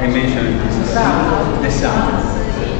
I mentioned the sound.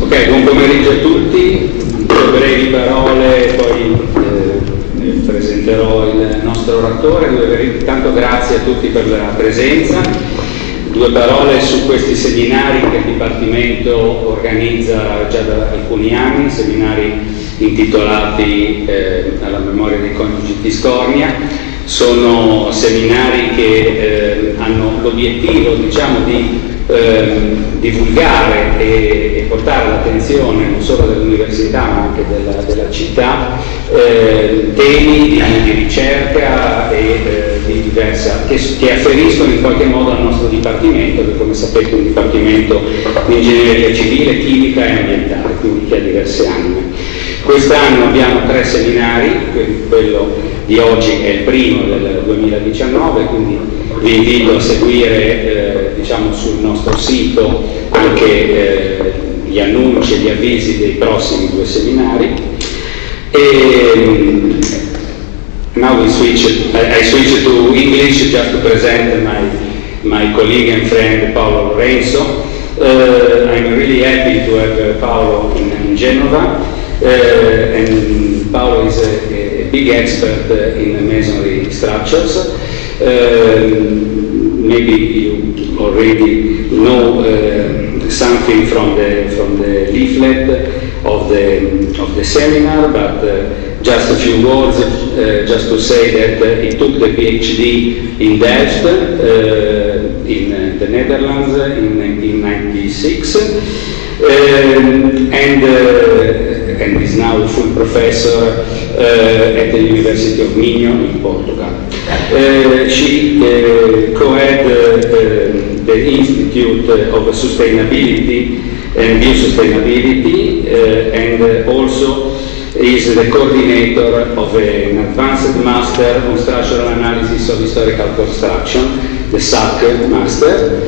Ok, buon pomeriggio a tutti, due brevi parole, poi presenterò il nostro oratore. Tanto grazie a tutti per la presenza. Due parole su questi seminari che il Dipartimento organizza già da alcuni anni, seminari intitolati alla memoria dei coniugi di Scornia. Sono seminari che hanno l'obiettivo, diciamo, di divulgare e portare all'attenzione non solo dell'università ma anche della città temi di ricerca e di diversa che afferiscono in qualche modo al nostro dipartimento, che come sapete è un dipartimento di ingegneria civile, chimica e ambientale, quindi che ha diverse anime. Quest'anno abbiamo 3 seminari, quello di oggi è il primo del 2019, quindi vi invito a seguire diciamo sul nostro sito anche gli annunci e gli avvisi dei prossimi 2 seminari. Now I switch to English just to present my colleague and friend Paolo Lorenzo. I'm really happy to have Paolo in Genova, and Paolo is a big expert in masonry structures. Maybe you already know something from the leaflet of the seminar, but just a few words, just to say that he took the PhD in Delft in the Netherlands in 1996, and is now a full professor at the University of Minho in Portugal. She co-head the Institute of Sustainability and Biosustainability, and also is the coordinator of an advanced master on structural analysis of historical construction, the SAC master,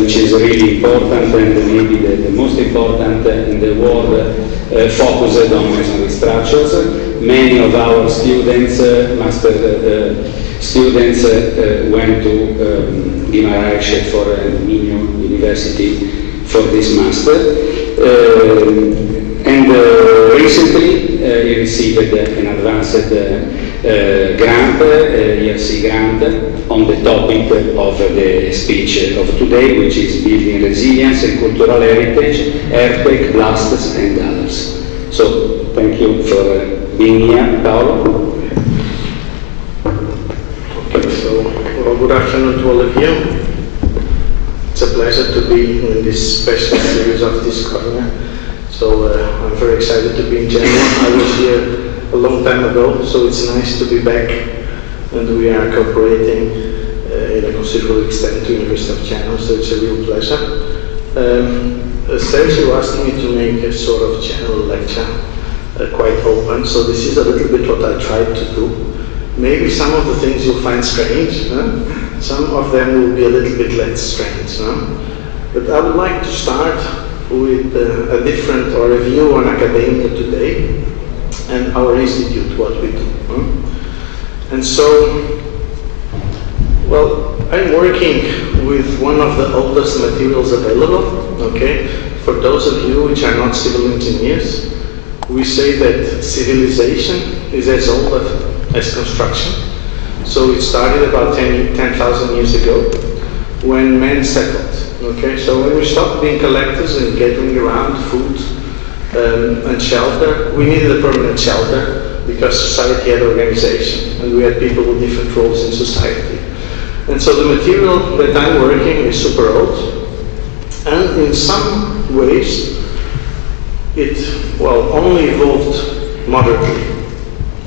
which is really important and maybe the most important in the world, focused on masonry structures. Many of our students, master students, went to Guimarães for Minho University for this master. And recently he received an advanced grant, ERC grant, on the topic of the speech of today, which is building resilience and cultural heritage, earthquake, blasts and others. So thank you for being here, Paolo. good afternoon to all of you. It's a pleasure to be in this special series of Scuola. So I'm very excited to be in Genoa. I was here a long time ago, so it's nice to be back, and we are cooperating in a considerable extent to the University of Genoa, so it's a real pleasure. Sergio asked me to make a sort of general lecture, quite open, so this is a little bit what I tried to do. Maybe some of the things you'll find strange, some of them will be a little bit less strange. But I would like to start with a different or a view on academia today and our institute, what we do. And so, well, I'm working with one of the oldest materials available, okay? For those of you which are not civil engineers, we say that civilization is as old as construction. So it started about 10,000 years ago when men settled. Okay, so when we stopped being collectors and gathering around food and shelter, we needed a permanent shelter because society had organization and we had people with different roles in society. And so the material that I'm working is super old, and in some ways it, well, only evolved moderately.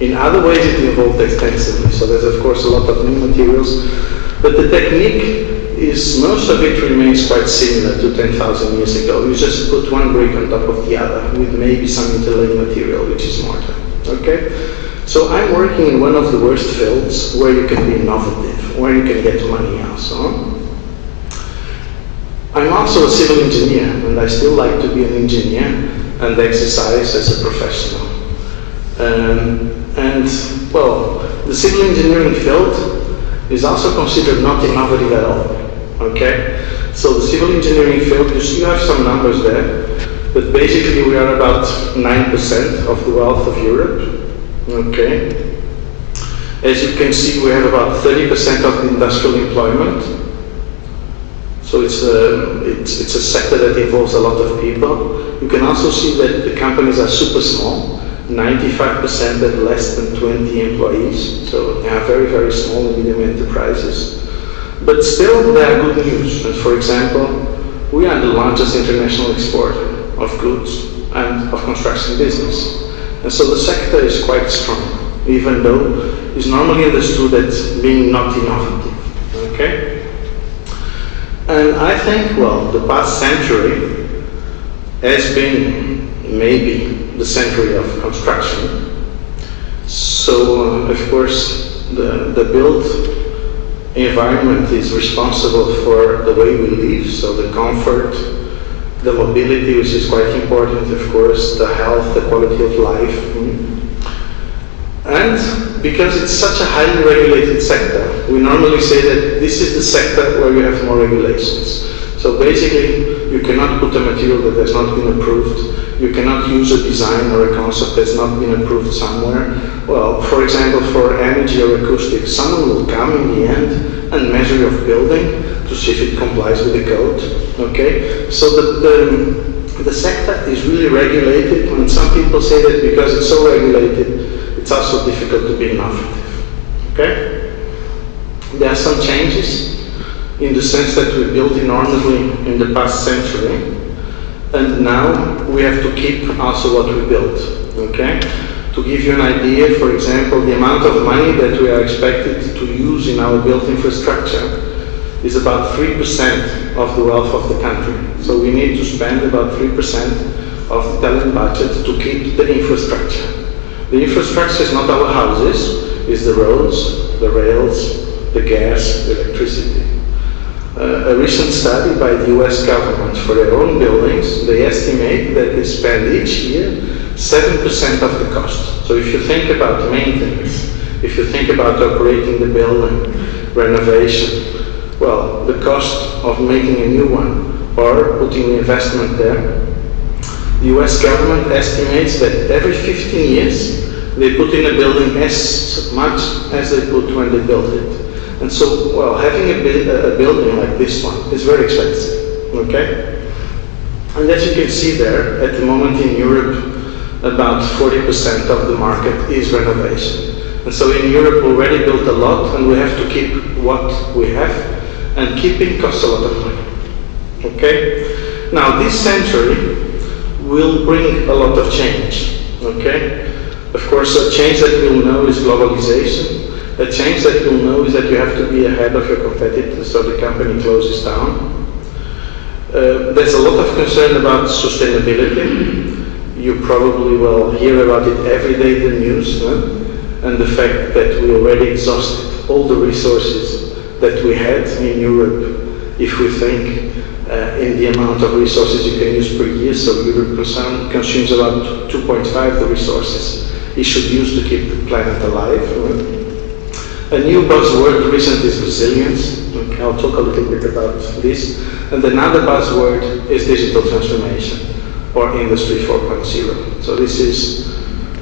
In other ways it evolved extensively, so there's of course a lot of new materials, but the technique is, most of it remains quite similar to 10,000 years ago. You just put one brick on top of the other with maybe some interlaid material, which is mortar, okay? So I'm working in one of the worst fields where you can be innovative, where you can get money also. I'm also a civil engineer, and I still like to be an engineer and exercise as a professional. And, well, the civil engineering field is also considered not innovative at all, okay? So the civil engineering field, you have some numbers there, but basically we are about 9% of the wealth of Europe, okay? As you can see, we have about 30% of the industrial employment. So it's a sector that involves a lot of people. You can also see that the companies are super small. 95% have less than 20 employees, so they are very, very small and medium enterprises. But still, they are good news. And for example, we are the largest international exporter of goods and of construction business. And so the sector is quite strong, even though it's normally understood as being not innovative, okay? And I think, well, the past century has been maybe the century of construction. So, of course, the built environment is responsible for the way we live, so the comfort, the mobility, which is quite important, of course, the health, the quality of life. And because it's such a highly regulated sector, we normally say that this is the sector where you have more regulations. So basically, you cannot put a material that has not been approved. You cannot use a design or a concept that's not been approved somewhere. Well, for example, for energy or acoustics, someone will come in the end and measure your building to see if it complies with the code, okay? So the sector is really regulated, and some people say that because it's so regulated, it's also difficult to be innovative, okay? There are some changes in the sense that we built enormously in the past century, and now we have to keep also what we built, okay? To give you an idea, for example, the amount of money that we are expected to use in our built infrastructure is about 3% of the wealth of the country. So we need to spend about 3% of the Italian budget to keep the infrastructure. The infrastructure is not our houses, it's the roads, the rails, the gas, the electricity. A recent study by the US government for their own buildings, they estimate that they spend each year 7% of the cost. So if you think about maintenance, if you think about operating the building, renovation, well, the cost of making a new one or putting the investment there, the US government estimates that every 15 years they put in a building as much as they put when they built it. And so, well, having a building like this one is very expensive, okay? And as you can see there, at the moment in Europe, about 40% of the market is renovation. And so in Europe we already built a lot, and we have to keep what we have, and keeping costs a lot of money. Okay? Now this century will bring a lot of change. Okay? Of course, a change that we'll know is globalization. A change that you'll know is that you have to be ahead of your competitors so the company closes down. There's a lot of concern about sustainability. You probably will hear about it every day in the news, no? And the fact that we already exhausted all the resources that we had in Europe, if we think in the amount of resources you can use per year. So Europe consumes about 2.5 the resources it should use to keep the planet alive. Right? A new buzzword recently is resilience. Okay, I'll talk a little bit about this. And another buzzword is digital transformation, or Industry 4.0. So this is,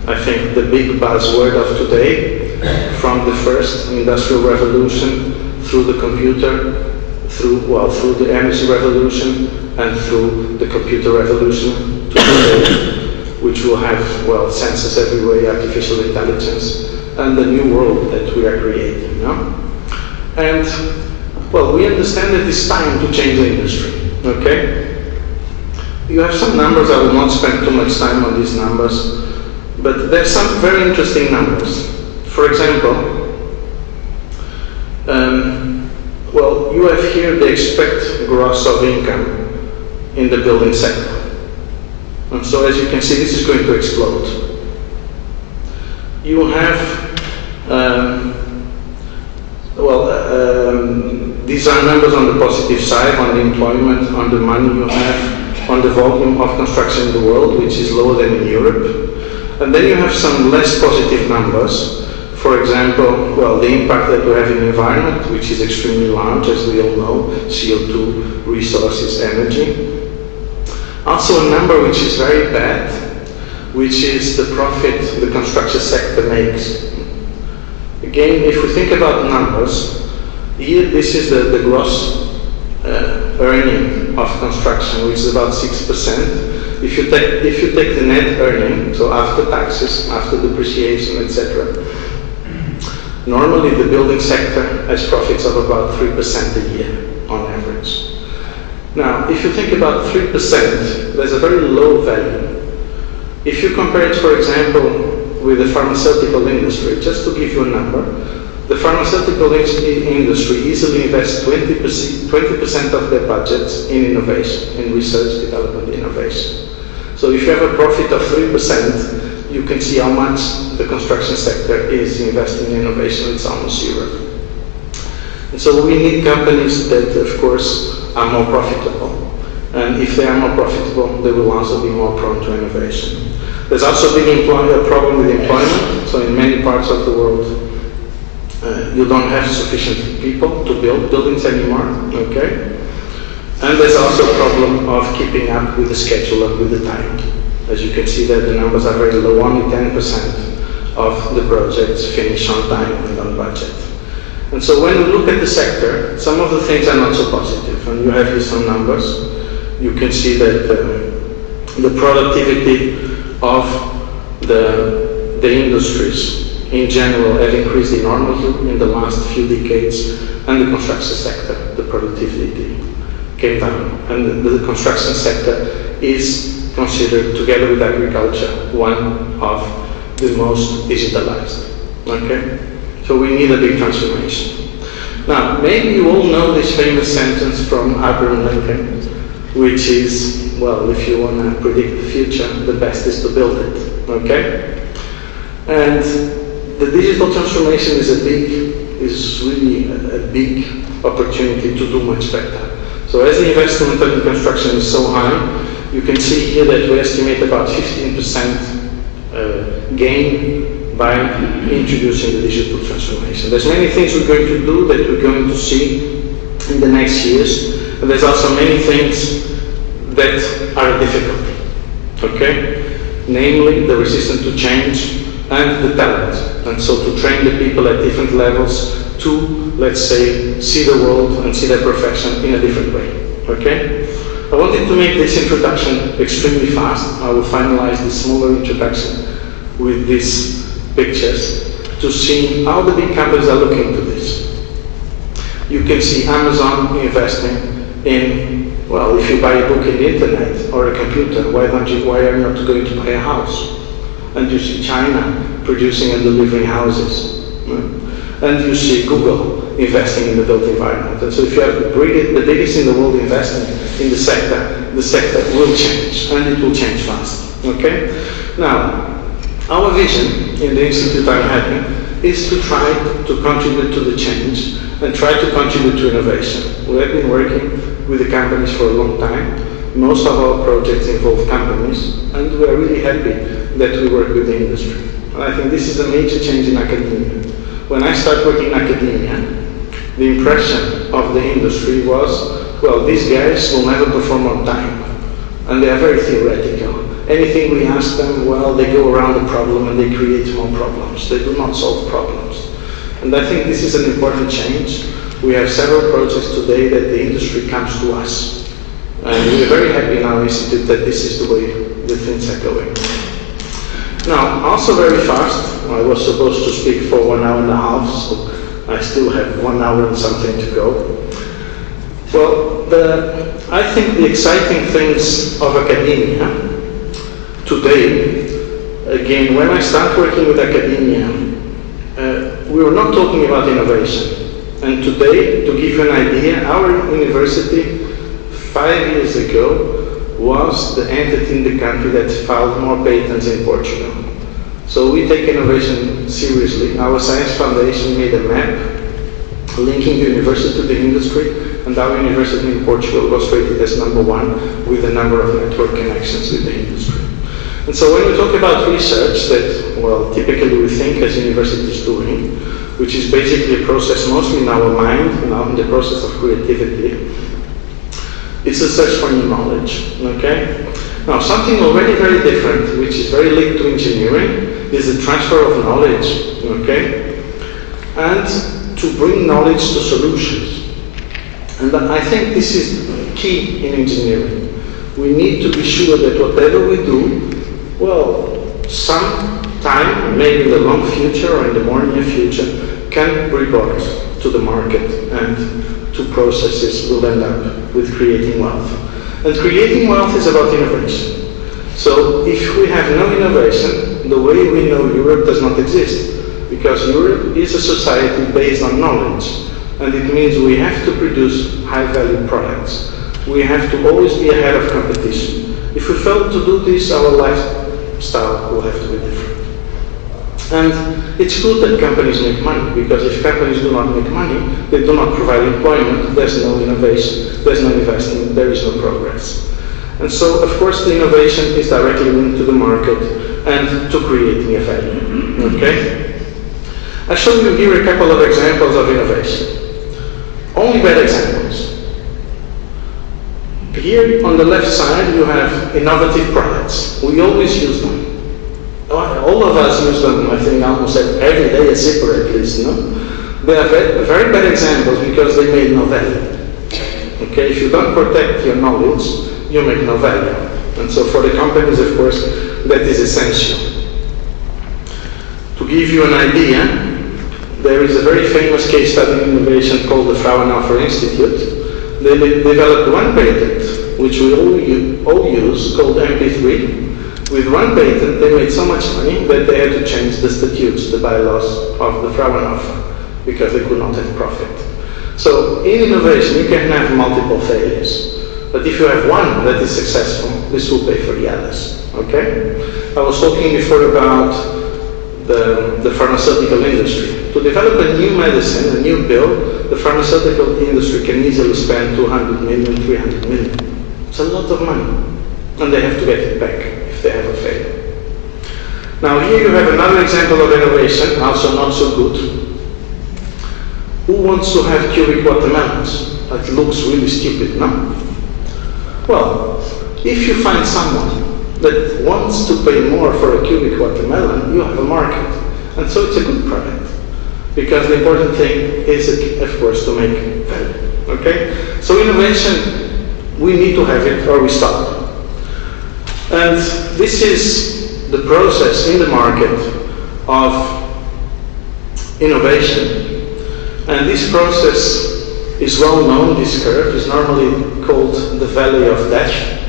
I think, the big buzzword of today, from the first industrial revolution, through the computer, through the energy revolution, and through the computer revolution to today, which will have, sensors everywhere, artificial intelligence, and the new world that we are creating. No? And, we understand that it's time to change the industry, okay? You have some numbers, I will not spend too much time on these numbers, but there's some very interesting numbers. For example, you have here the expected gross of income in the building sector. And so as you can see, this is going to explode. You have, these are numbers on the positive side, on the employment, on the money you have, on the volume of construction in the world, which is lower than in Europe. And then you have some less positive numbers. For example, the impact that we have in the environment, which is extremely large, as we all know, CO2, resources, energy. Also a number which is very bad, which is the profit the construction sector makes. Again, if we think about numbers, here this is the gross earning of construction, which is about 6%. If you take the net earning, so after taxes, after depreciation, etc., normally the building sector has profits of about 3% a year on average. Now, if you think about 3%, there's a very low value. If you compare it, for example, with the pharmaceutical industry, just to give you a number, the pharmaceutical industry easily invests 20% of their budgets in innovation, in research, development, innovation. So if you have a profit of 3%, you can see how much the construction sector is investing in innovation. It's almost zero. And so we need companies that, of course, are more profitable. And if they are more profitable, they will also be more prone to innovation. There's also been a problem with employment. So in many parts of the world, you don't have sufficient people to build buildings anymore, okay? And there's also a problem of keeping up with the schedule and with the time. As you can see that the numbers are very low, only 10% of the projects finish on time and on budget. And so when we look at the sector, some of the things are not so positive. And you have here some numbers. You can see that the productivity of the industries in general have increased enormously in the last few decades, and the construction sector, the productivity came down. And the construction sector is considered, together with agriculture, one of the most digitalized. Okay? So we need a big transformation. Now, maybe you all know this famous sentence from Abraham Lincoln, which is, if you want to predict the future, the best is to build it. Okay? And the digital transformation is really a big opportunity to do much better. So as the investment in construction is so high, you can see here that we estimate about 15% gain by introducing the digital transformation. There's many things we're going to do that we're going to see in the next years, and there's also many things that are a difficulty, okay? Namely, the resistance to change and the talent. And so to train the people at different levels to, let's say, see the world and see their profession in a different way, okay? I wanted to make this introduction extremely fast. I will finalize this smaller introduction with these pictures. to see how the big companies are looking to this. You can see Amazon investing in, well, if you buy a book in the internet or a computer, why are you not going to buy a house? And you see China producing and delivering houses. And you see Google investing in the built environment. And so if you have the biggest in the world investing in the sector will change, and it will change fast. Okay? Now, our vision in the institute I'm having is to try to contribute to the change and try to contribute to innovation. We have been working with the companies for a long time. Most of our projects involve companies, and we are really happy that we work with the industry. And I think this is a major change in academia. When I started working in academia, the impression of the industry was, well, these guys will never perform on time, and they are very theoretical. Anything we ask them, well, they go around the problem and they create more problems. They do not solve problems. And I think this is an important change. We have several projects today that the industry comes to us. And we are very happy in our institute that this is the way the things are going. Now, also very fast, I was supposed to speak for 1 hour and a half, so I still have 1 hour and something to go. Well, I think the exciting things of academia today, again, when I start working with academia, we were not talking about innovation. And today, to give you an idea, our university 5 years ago was the entity in the country that filed more patents in Portugal. So we take innovation seriously. Our Science Foundation made a map linking the university to the industry, and our university in Portugal was rated as #1 with a number of network connections with the industry. And so when we talk about research that, well, typically we think as universities doing, which is basically a process mostly in our mind, in the process of creativity, it's a search for new knowledge, okay? Now, something already very different, which is very linked to engineering, is the transfer of knowledge, okay? And to bring knowledge to solutions. And I think this is key in engineering. We need to be sure that whatever we do, well, sometime, maybe in the long future or in the more near future, can report to the market and to processes will end up with creating wealth. And creating wealth is about innovation. So if we have no innovation, the way we know Europe does not exist, because Europe is a society based on knowledge, and it means we have to produce high-value products. We have to always be ahead of competition. If we fail to do this, our lifestyle will have to be different. And it's good that companies make money, because if companies do not make money, they do not provide employment, there's no innovation, there's no investment, there is no progress. And so, of course, the innovation is directly linked to the market and to creating a value, okay? I show you here a couple of examples of innovation. Only bad examples. Here on the left side you have innovative products. We always use them. All of us use them, I think, almost every day, a zipper at least, no? They are very bad examples because they made no value. Okay, if you don't protect your knowledge, you make no value. And so for the companies, of course, that is essential. To give you an idea, there is a very famous case study in innovation called the Fraunhofer Institute. They developed one patent, which we all use, called MP3. With one patent, they made so much money that they had to change the statutes, the bylaws of the Fraunhofer, because they could not have profit. So in innovation, you can have multiple failures. But if you have one that is successful, this will pay for the others, okay? I was talking before about the pharmaceutical industry. To develop a new medicine, a new pill, the pharmaceutical industry can easily spend 200 million, 300 million. It's a lot of money. And they have to get it back if they have a failure. Now here you have another example of innovation, also not so good. Who wants to have cubic watermelons? That looks really stupid, no? Well, if you find someone that wants to pay more for a cubic watermelon, you have a market. And so it's a good product. Because the important thing is, of course, to make value. Okay? So innovation, we need to have it or we stop. And this is the process in the market of innovation. And this process is well known. This curve is normally called the Valley of Death.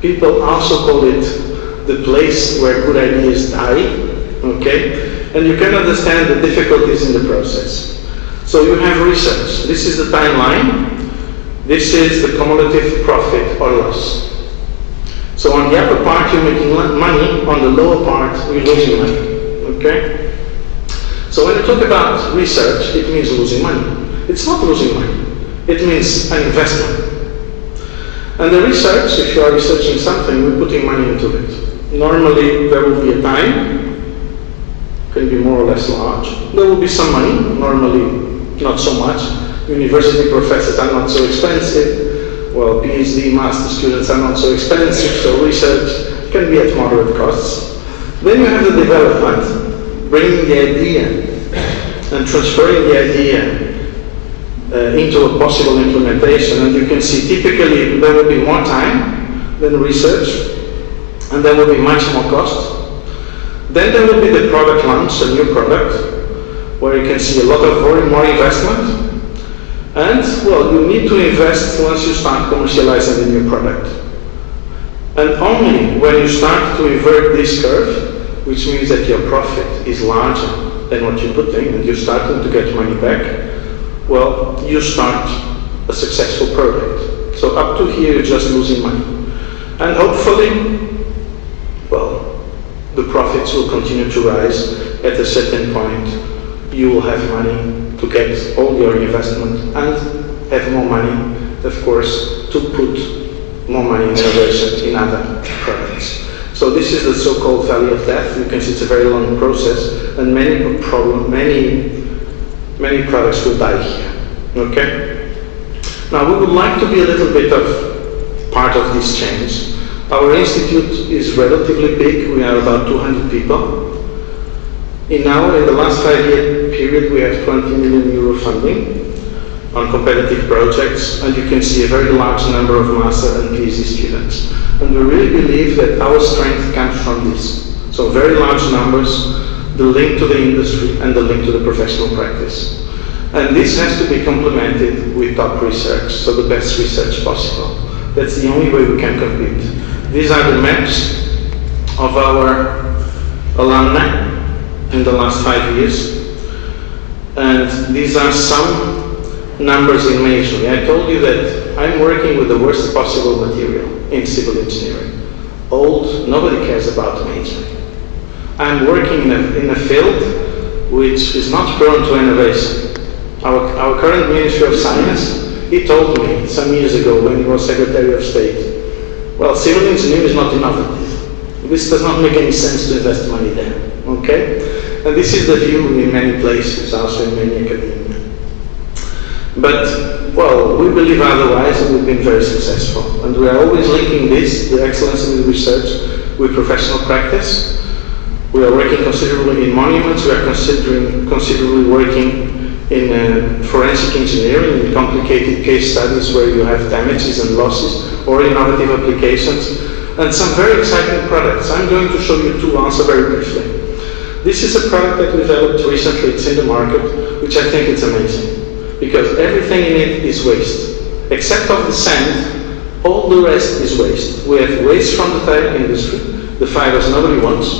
People also call it the place where good ideas die, okay? And you can understand the difficulties in the process. So you have research. This is the timeline. This is the cumulative profit or loss. So on the upper part you're making money, on the lower part you're losing money, okay? So when you talk about research, it means losing money. It's not losing money. It means an investment. And the research, if you are researching something, we're putting money into it. Normally there will be a time, can be more or less large. There will be some money, normally not so much. University professors are not so expensive. Well, PhD master students are not so expensive, so research can be at moderate costs. Then you have the development, bringing the idea and transferring the idea into a possible implementation. And you can see typically there will be more time than research, and there will be much more cost. Then there will be the product launch, a new product, where you can see a lot of more investment. And, well, you need to invest once you start commercializing the new product. And only when you start to invert this curve, which means that your profit is larger than what you put in, and you're starting to get money back, well, you start a successful product. So up to here, you're just losing money. And hopefully, well, the profits will continue to rise. At a certain point, you will have money to get all your investment and have more money, of course, to put more money in innovation in other products. So this is the so-called Valley of Death. You can see it's a very long process, and many products will die here. Okay? Now we would like to be a little bit of part of this change. Our institute is relatively big. We are about 200 people. In the last 5-year period, we have 20 million euro funding on competitive projects, and you can see a very large number of master and PhD students. And we really believe that our strength comes from this. So very large numbers, the link to the industry and the link to the professional practice. And this has to be complemented with top research, so the best research possible. That's the only way we can compete. These are the maps of our alumni in the last 5 years. And these are some numbers in masonry. I told you that I'm working with the worst possible material in civil engineering. Old, nobody cares about masonry. I'm working in a field which is not prone to innovation. Our current Ministry of Science, he told me some years ago when he was Secretary of State, well, civil engineering is not innovative. This does not make any sense to invest money there, okay? And this is the view in many places, also in many academia. But, well, we believe otherwise, and we've been very successful. And we are always linking this, the excellence in research, with professional practice. We are working considerably in monuments. We are considerably working in forensic engineering, in complicated case studies where you have damages and losses, or innovative applications, and some very exciting products. I'm going to show you two also very briefly. This is a product that we developed recently. It's in the market, which I think is amazing, because everything in it is waste. Except of the sand, all the rest is waste. We have waste from the tire industry, the fibers nobody wants.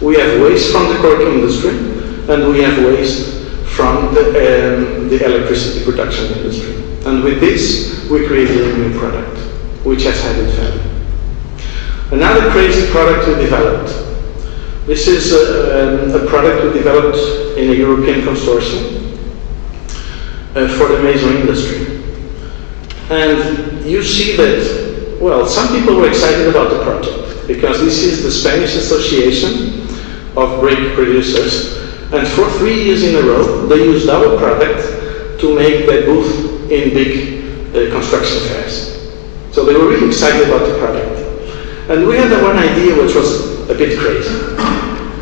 We have waste from the cork industry, and we have waste from the electricity production industry. And with this, we created a new product, which has added value. Another crazy product we developed. This is a product we developed in a European consortium for the masonry industry. And you see that, well, some people were excited about the project, because this is the Spanish Association of Brick Producers. And for 3 years in a row, they used our product to make their booth in big construction fairs. So they were really excited about the product. And we had one idea which was a bit crazy,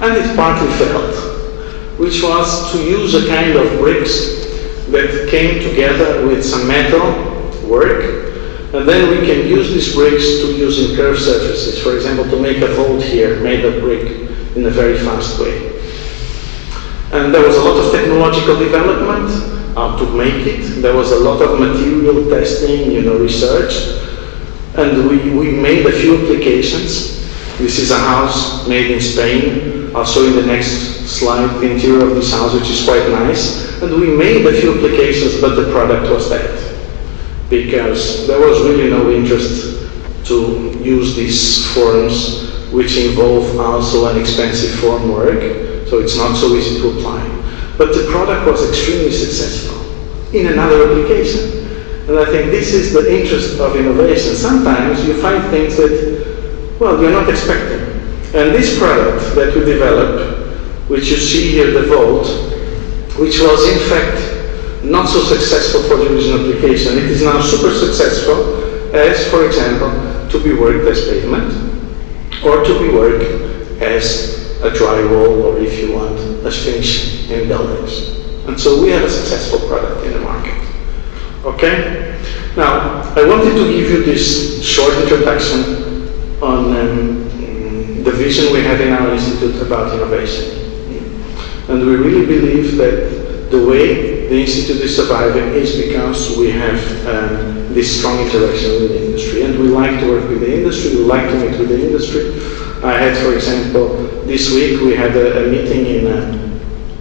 and it partly failed, which was to use a kind of bricks that came together with some metal work, and then we can use these bricks to use in curved surfaces. For example, to make a vault here made of brick in a very fast way. And there was a lot of technological development, how to make it. There was a lot of material testing, research. And we made a few applications. This is a house made in Spain. I'll show you in the next slide the interior of this house, which is quite nice. And we made a few applications, but the product was dead, because there was really no interest to use these forms, which involve also an expensive form work, so it's not so easy to apply. But the product was extremely successful in another application. And I think this is the interest of innovation. Sometimes you find things that, well, you're not expecting. And this product that we developed, which you see here, the Vault, which was in fact not so successful for the original application, it is now super successful as, for example, to be worked as pavement, or to be worked as a drywall, or if you want, as finishing in buildings. And so we have a successful product in the market. Okay? Now, I wanted to give you this short introduction on the vision we have in our institute about innovation. And we really believe that the way the institute is surviving is because we have this strong interaction with the industry. And we like to work with the industry, we like to meet with the industry. I had, for example, this week we had a meeting in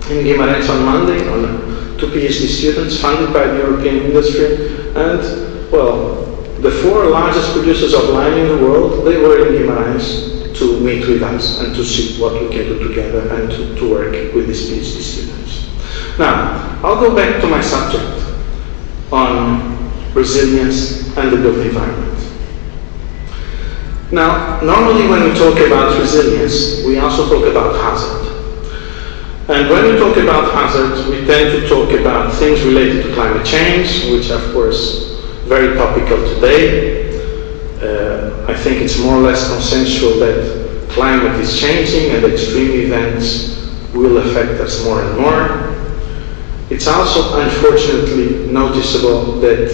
Guimarães on Monday on 2 PhD students funded by the European industry. And, well, the 4 largest producers of lime in the world, they were in Guimarães to meet with us and to see what we can do together and to work with these PhD students. Now, I'll go back to my subject on resilience and the built environment. Now, normally when we talk about resilience, we also talk about hazard. And when we talk about hazards, we tend to talk about things related to climate change, which are, of course, very topical today. I think it's more or less consensual that climate is changing and extreme events will affect us more and more. It's also unfortunately noticeable that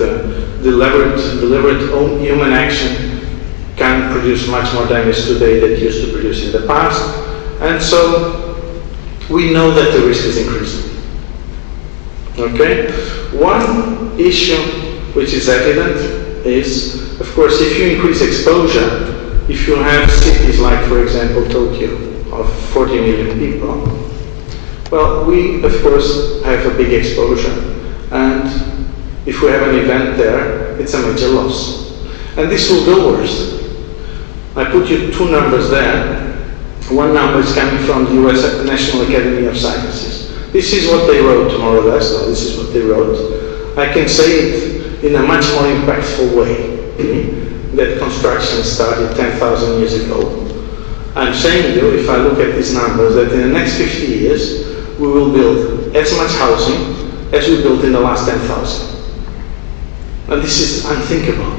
deliberate human action can produce much more damage today than it used to produce in the past. And so we know that the risk is increasing. Okay? One issue which is evident is, of course, if you increase exposure, if you have cities like, for example, Tokyo, of 40 million people, well, we, of course, have a big exposure. And if we have an event there, it's a major loss. And this will go worse. I put you 2 numbers there. One number is coming from the US National Academy of Sciences. This is what they wrote, more or less. No, this is what they wrote. I can say it in a much more impactful way. That construction started 10,000 years ago. I'm saying to you, if I look at these numbers, that in the next 50 years, we will build as much housing as we built in the last 10,000. And this is unthinkable.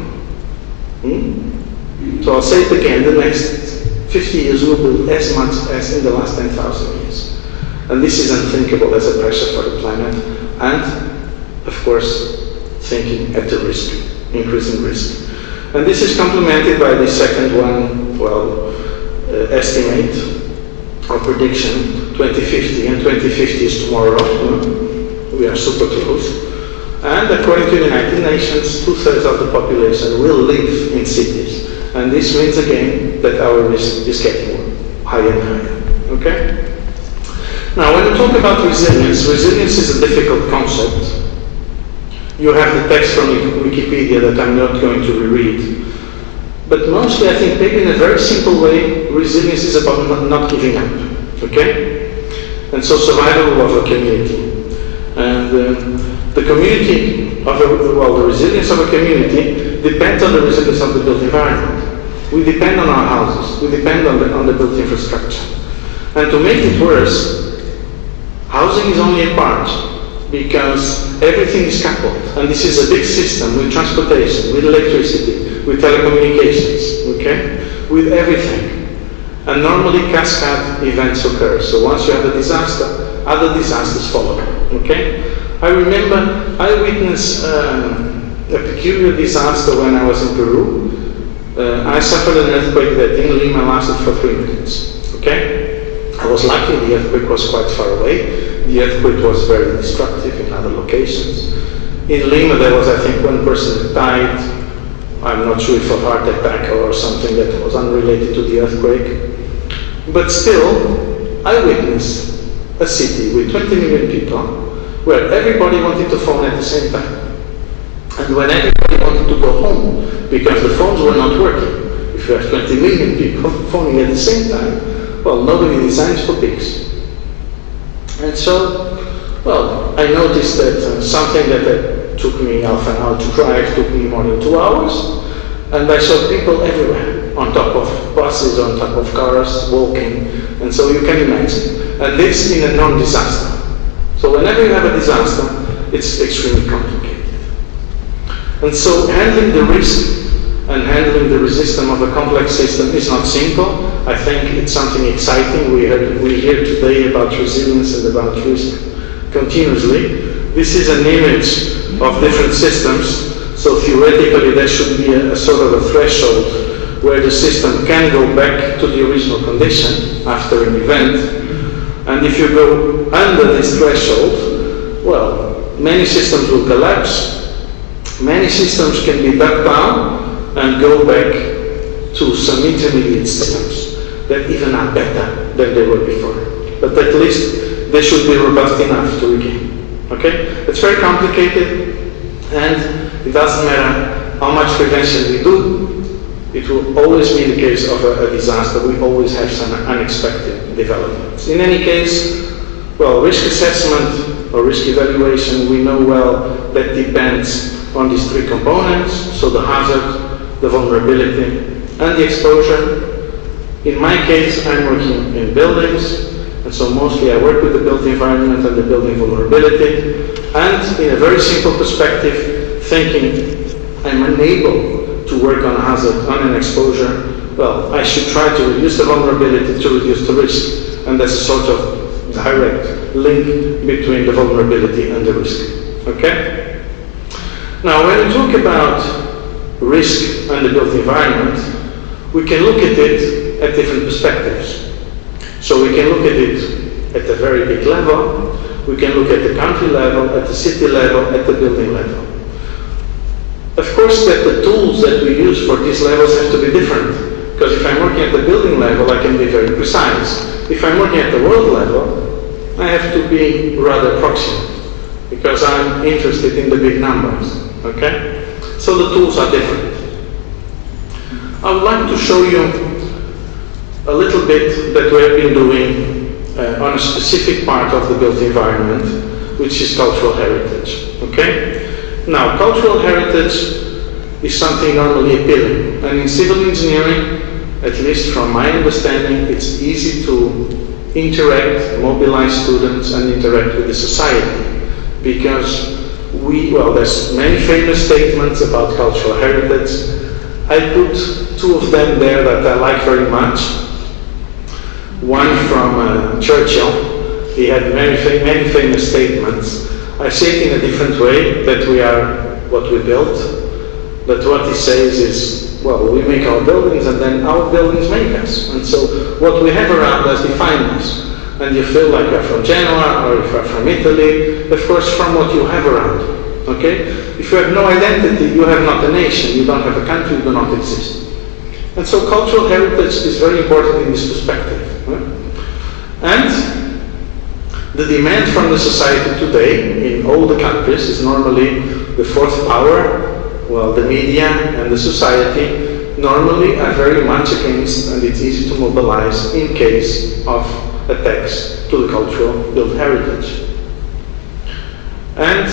So I'll say it again, the next 50 years we'll build as much as in the last 10,000 years. And this is unthinkable as a pressure for the planet. And, of course, thinking at the risk, increasing risk. And this is complemented by the second one, estimate or prediction, 2050, and 2050 is tomorrow. We are super close. And according to the United Nations, 2/3 of the population will live in cities. And this means again that our risk is getting higher and higher. Okay? Now, when we talk about resilience, resilience is a difficult concept. You have the text from Wikipedia that I'm not going to reread. But mostly, I think, maybe in a very simple way, resilience is about not giving up. Okay? And so survival of a community. And the community of the resilience of a community depends on the resilience of the built environment. We depend on our houses. We depend on the built infrastructure. And to make it worse, housing is only a part, because everything is coupled. And this is a big system with transportation, with electricity, with telecommunications, okay? With everything. And normally cascade events occur. So once you have a disaster, other disasters follow, okay? I remember I witnessed a peculiar disaster when I was in Peru. I suffered an earthquake that in Lima lasted for 3 minutes, okay? I was lucky, the earthquake was quite far away. The earthquake was very destructive in other locations. In Lima, there was, I think, one person that died. I'm not sure if a heart attack or something that was unrelated to the earthquake. But still, I witnessed a city with 20 million people where everybody wanted to phone at the same time. And when everybody wanted to go home because the phones were not working, if you have 20 million people phoning at the same time, well, nobody designs for peaks. And so, well, I noticed that something that took me half an hour to drive took me more than 2 hours, and I saw people everywhere, on top of buses, on top of cars, walking, and so you can imagine. And this in a non-disaster. So whenever you have a disaster, it's extremely complicated. And so handling the risk and handling the resistance of a complex system is not simple. I think it's something exciting. We hear today about resilience and about risk continuously. This is an image of different systems. So theoretically there should be a sort of a threshold where the system can go back to the original condition after an event. And if you go under this threshold, well, many systems will collapse. Many systems can be backed down and go back to some intermediate systems that even are better than they were before. But at least they should be robust enough to regain. Okay? It's very complicated, and it doesn't matter how much prevention we do, it will always be the case of a disaster. We always have some unexpected developments. In any case, well, risk assessment or risk evaluation, we know well that depends on these three components, so the hazard, the vulnerability, and the exposure. In my case, I'm working in buildings, and so mostly I work with the built environment and the building vulnerability, and in a very simple perspective, thinking I'm unable to work on a hazard, on an exposure, well, I should try to reduce the vulnerability to reduce the risk, and there's a sort of direct link between the vulnerability and the risk. Okay? Now, when we talk about risk and the built environment, we can look at it at different perspectives. So we can look at it at a very big level, we can look at the country level, at the city level, at the building level. Of course that the tools that we use for these levels have to be different, because if I'm working at the building level, I can be very precise. If I'm working at the world level, I have to be rather approximate, because I'm interested in the big numbers. Okay? So the tools are different. I would like to show you a little bit that we have been doing on a specific part of the built environment, which is cultural heritage. Okay? Now, cultural heritage is something normally appealing, and in civil engineering, at least from my understanding, it's easy to interact, mobilize students, and interact with the society, because there's many famous statements about cultural heritage. I put two of them there that I like very much. One from Churchill. He had many famous statements. I say it in a different way, that we are what we built. But what he says is, well, we make our buildings and then our buildings make us. And so what we have around us defines us. And you feel like you're from Genoa or if you're from Italy, of course from what you have around. Okay? If you have no identity, you have not a nation, you don't have a country, you do not exist. And so cultural heritage is very important in this perspective. Right? And the demand from the society today in all the countries is normally the fourth power, well, the media and the society normally are very much against, and it's easy to mobilize in case of attacks to the cultural built heritage. And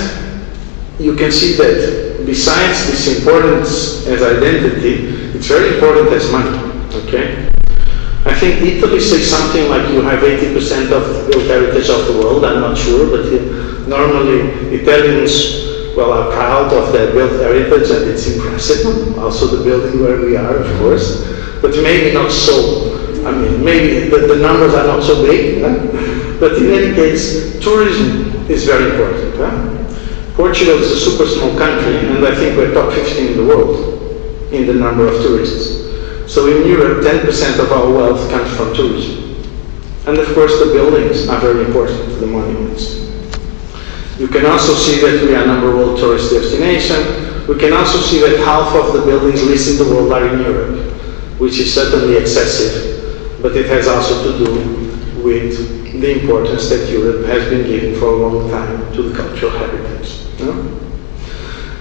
you can see that besides this importance as identity, it's very important as money. Okay? I think Italy says something like you have 80% of built heritage of the world. I'm not sure, but normally Italians, well, are proud of their built heritage, and it's impressive. Also the building where we are, of course, but maybe not so. I mean, maybe the numbers are not so big, but in any case, tourism is very important. Portugal is a super small country, and I think we're top 15 in the world in the number of tourists. So in Europe, 10% of our wealth comes from tourism. And of course, the buildings are very important, the monuments. You can also see that we are number one tourist destination. We can also see that half of the buildings listed in the world are in Europe, which is certainly excessive, but it has also to do with the importance that Europe has been giving for a long time to the cultural heritage. No?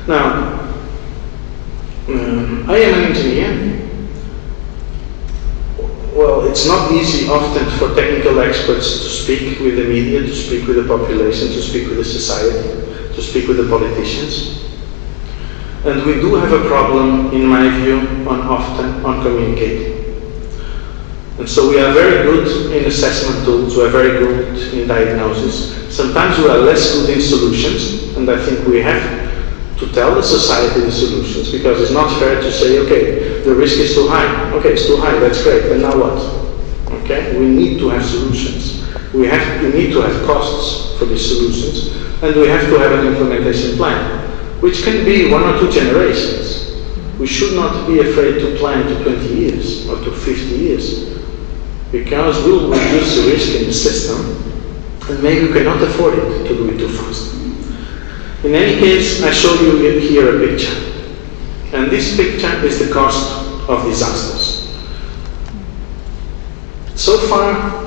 Now, I am an engineer. Well, it's not easy often for technical experts to speak with the media, to speak with the population, to speak with the society, to speak with the politicians. And we do have a problem, in my view, on communicating. And so we are very good in assessment tools, we are very good in diagnosis. Sometimes we are less good in solutions, and I think we have to tell the society the solutions, because it's not fair to say, okay, the risk is too high. Okay, it's too high, that's great, and now what? Okay, we need to have solutions. We need to have costs for these solutions, and we have to have an implementation plan, which can be 1 or 2 generations. We should not be afraid to plan to 20 years or to 50 years, because we'll reduce the risk in the system, and maybe we cannot afford it to do it too fast. In any case, I show you here a picture. And this picture is the cost of disasters. So far,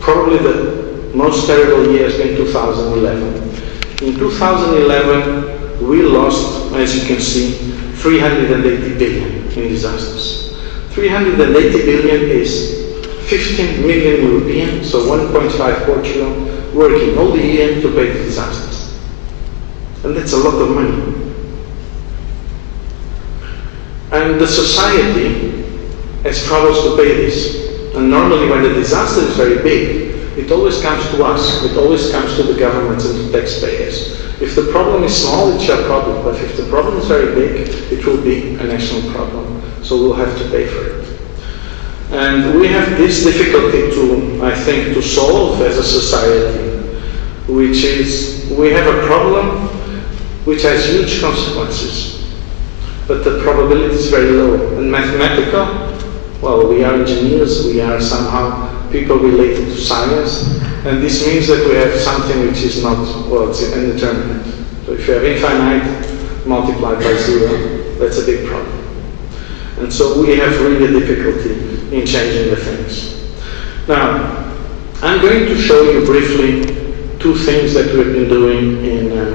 probably the most terrible year has been 2011. In 2011, we lost, as you can see, 380 billion in disasters. 380 billion is 15 million Europeans, so 1.5 Portugal, working all the year to pay the disasters. And that's a lot of money. And the society has troubles to pay this. And normally when the disaster is very big, it always comes to us. It always comes to the governments and to taxpayers. If the problem is small, it's your problem. But if the problem is very big, it will be a national problem. So we'll have to pay for it. And we have this difficulty to, I think, to solve as a society, which is, we have a problem which has huge consequences, but the probability is very low. And mathematical, well, we are engineers, we are somehow people related to science, and this means that we have something which is not, well, it's indeterminate. So if you have infinite multiplied by 0, that's a big problem. And so we have really difficulty in changing the things. Now, I'm going to show you briefly 2 things that we've been doing in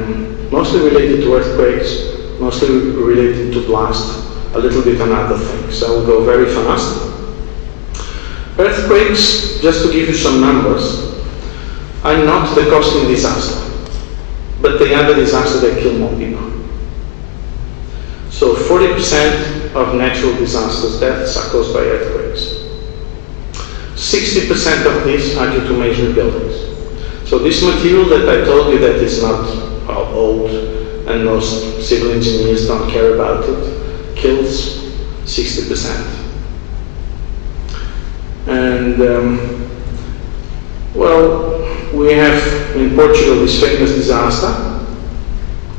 mostly related to earthquakes, mostly related to blast, a little bit on other things. So I will go very fast. Earthquakes, just to give you some numbers, are not the costing disaster, but they are the disaster that kill more people. So 40% of natural disasters, deaths, are caused by earthquakes. 60% of these are due to major buildings. So this material that I told you that is not old and most civil engineers don't care about it, kills 60%. And well, we have in Portugal this famous disaster.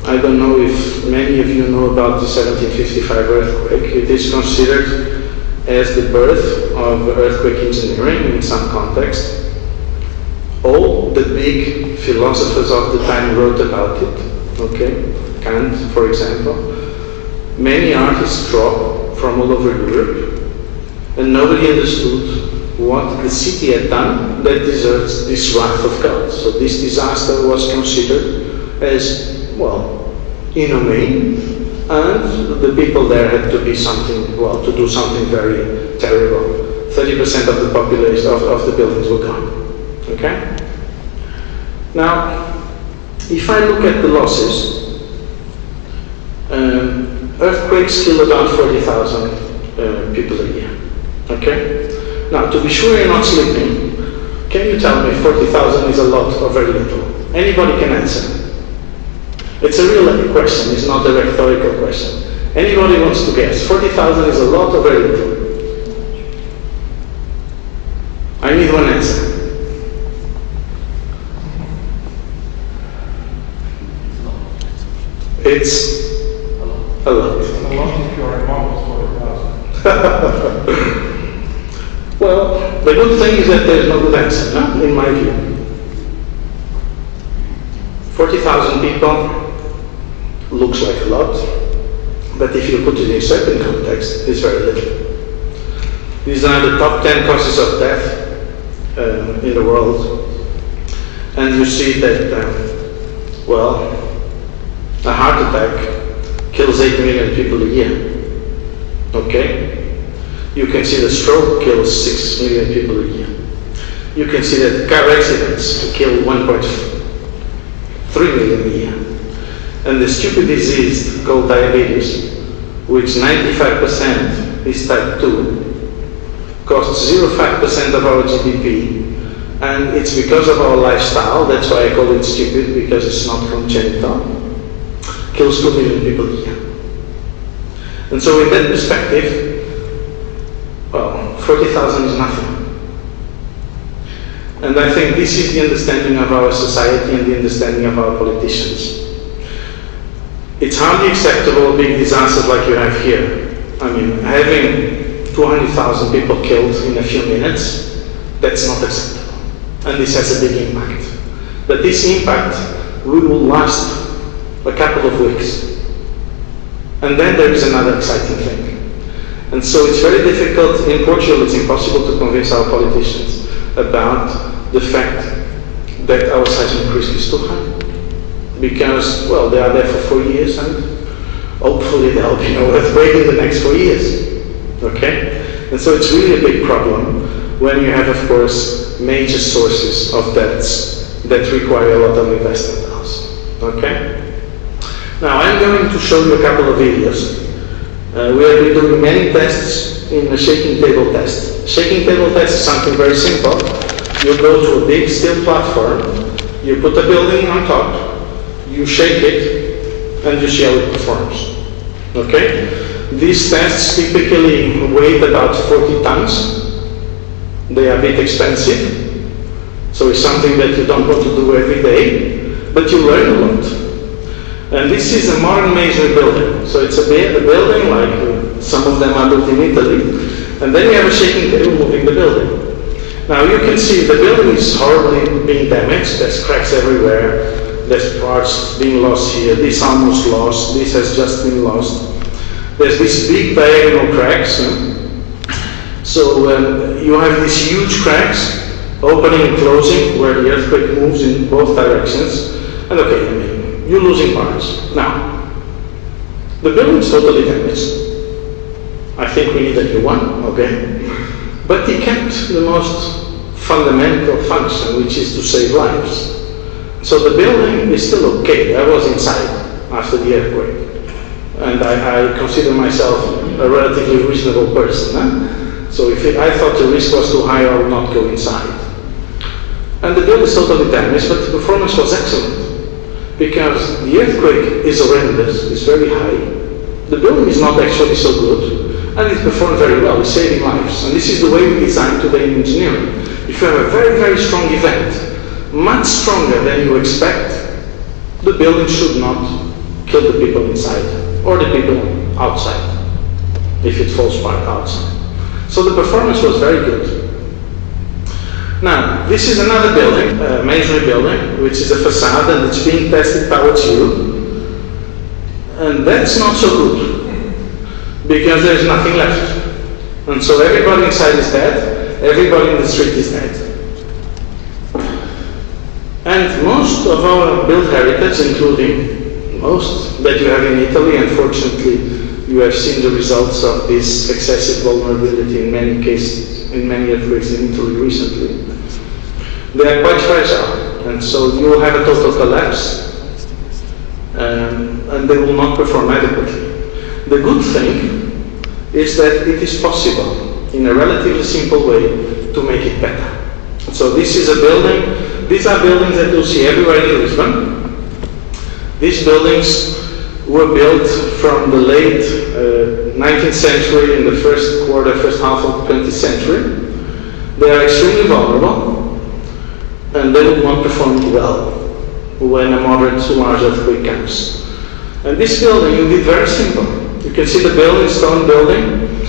I don't know if many of you know about the 1755 earthquake. It is considered as the birth of earthquake engineering in some context. All the big philosophers of the time wrote about it, okay? Kant, for example. Many artists draw from all over Europe, and nobody understood what the city had done that deserves this wrath of God. So this disaster was considered as, well, inhumane, and the people there had to be something, well, to do something very terrible. 30% of the population, of the buildings were gone. Okay? Now, if I look at the losses, earthquakes kill about 40,000 people a year. Okay? Now, to be sure you're not sleeping, can you tell me 40,000 is a lot or very little? Anybody can answer. It's a real question, it's not a rhetorical question. Anybody wants to guess? 40,000 is a lot or very little? I need one answer. It's a lot. It's a lot if your amount is 40,000. Well, the good thing is that there's no good answer, no? In my view. 40,000 people looks like a lot, but if you put it in a certain context, it's very little. These are the top 10 causes of death in the world, and you see that, well, a heart attack kills 8 million people a year. Okay? You can see the stroke kills 6 million people a year. You can see that car accidents kill 1.3 million a year. And the stupid disease called diabetes, which 95% is type 2, costs 0.5% of our GDP. And it's because of our lifestyle, that's why I call it stupid, because it's not congenital. Kills 2 million people a year. And so in that perspective, well, 40,000 is nothing. And I think this is the understanding of our society and the understanding of our politicians. It's hardly acceptable big disasters like you have here. I mean, having 200,000 people killed in a few minutes, that's not acceptable. And this has a big impact. But this impact will last a couple of weeks. And then there is another exciting thing. And so it's very difficult, in Portugal it's impossible to convince our politicians about the fact that our seismic risk is too high. Because, well, they are there for 4 years and hopefully they'll be earthquake in the next 4 years. Okay? And so it's really a big problem when you have, of course, major sources of debts that require a lot of investment also. Okay? Now I'm going to show you a couple of videos. We have been doing many tests in a shaking table test. Shaking table test is something very simple. You go to a big steel platform, you put a building on top, you shake it, and you see how it performs. Okay? These tests typically weigh about 40 tons. They are a bit expensive, so it's something that you don't want to do every day, but you learn a lot. And this is a modern masonry building. So it's a building like some of them are built in Italy, and then you have a shaking table moving the building. Now you can see the building is horribly being damaged. There's cracks everywhere. There's parts being lost here. This almost lost. This has just been lost. There's these big diagonal cracks. So you have these huge cracks opening and closing where the earthquake moves in both directions. And okay, I mean, you're losing parts. Now, the building is totally damaged. I think we need a new one, okay? But he kept the most fundamental function, which is to save lives. So the building is still okay. I was inside after the earthquake. And I consider myself a relatively reasonable person. So if I thought the risk was too high, I would not go inside. And the building is totally damaged, but the performance was excellent. Because the earthquake is horrendous, it's very high. The building is not actually so good. And it performed very well, it's saving lives. And this is the way we design today in engineering. If you have a very, very strong event, much stronger than you expect, the building should not kill the people inside or the people outside, if it falls apart outside. So the performance was very good. Now, this is another building, a masonry building, which is a facade and it's being tested towards you. And that's not so good, because there's nothing left. And so everybody inside is dead, everybody in the street is dead. And most of our built heritage, including most that you have in Italy, unfortunately, you have seen the results of this excessive vulnerability in many cases, in many earthquakes in Italy recently. They are quite fragile, and so you will have a total collapse, and they will not perform adequately. The good thing is that it is possible, in a relatively simple way, to make it better. So this is a building, these are buildings that you'll see everywhere in Lisbon. These buildings were built from the late 19th century and the first half of the 20th century. They are extremely vulnerable, and they will not perform well when a moderate to large earthquake comes. And this building you did very simple. You can see the building, stone building.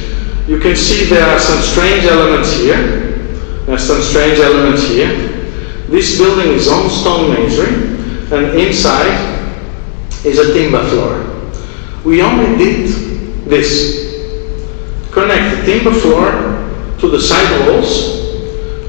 You can see there are some strange elements here. There's some strange elements here. This building is on stone masonry, and inside is a timber floor. We only did this. Connect the timber floor to the side walls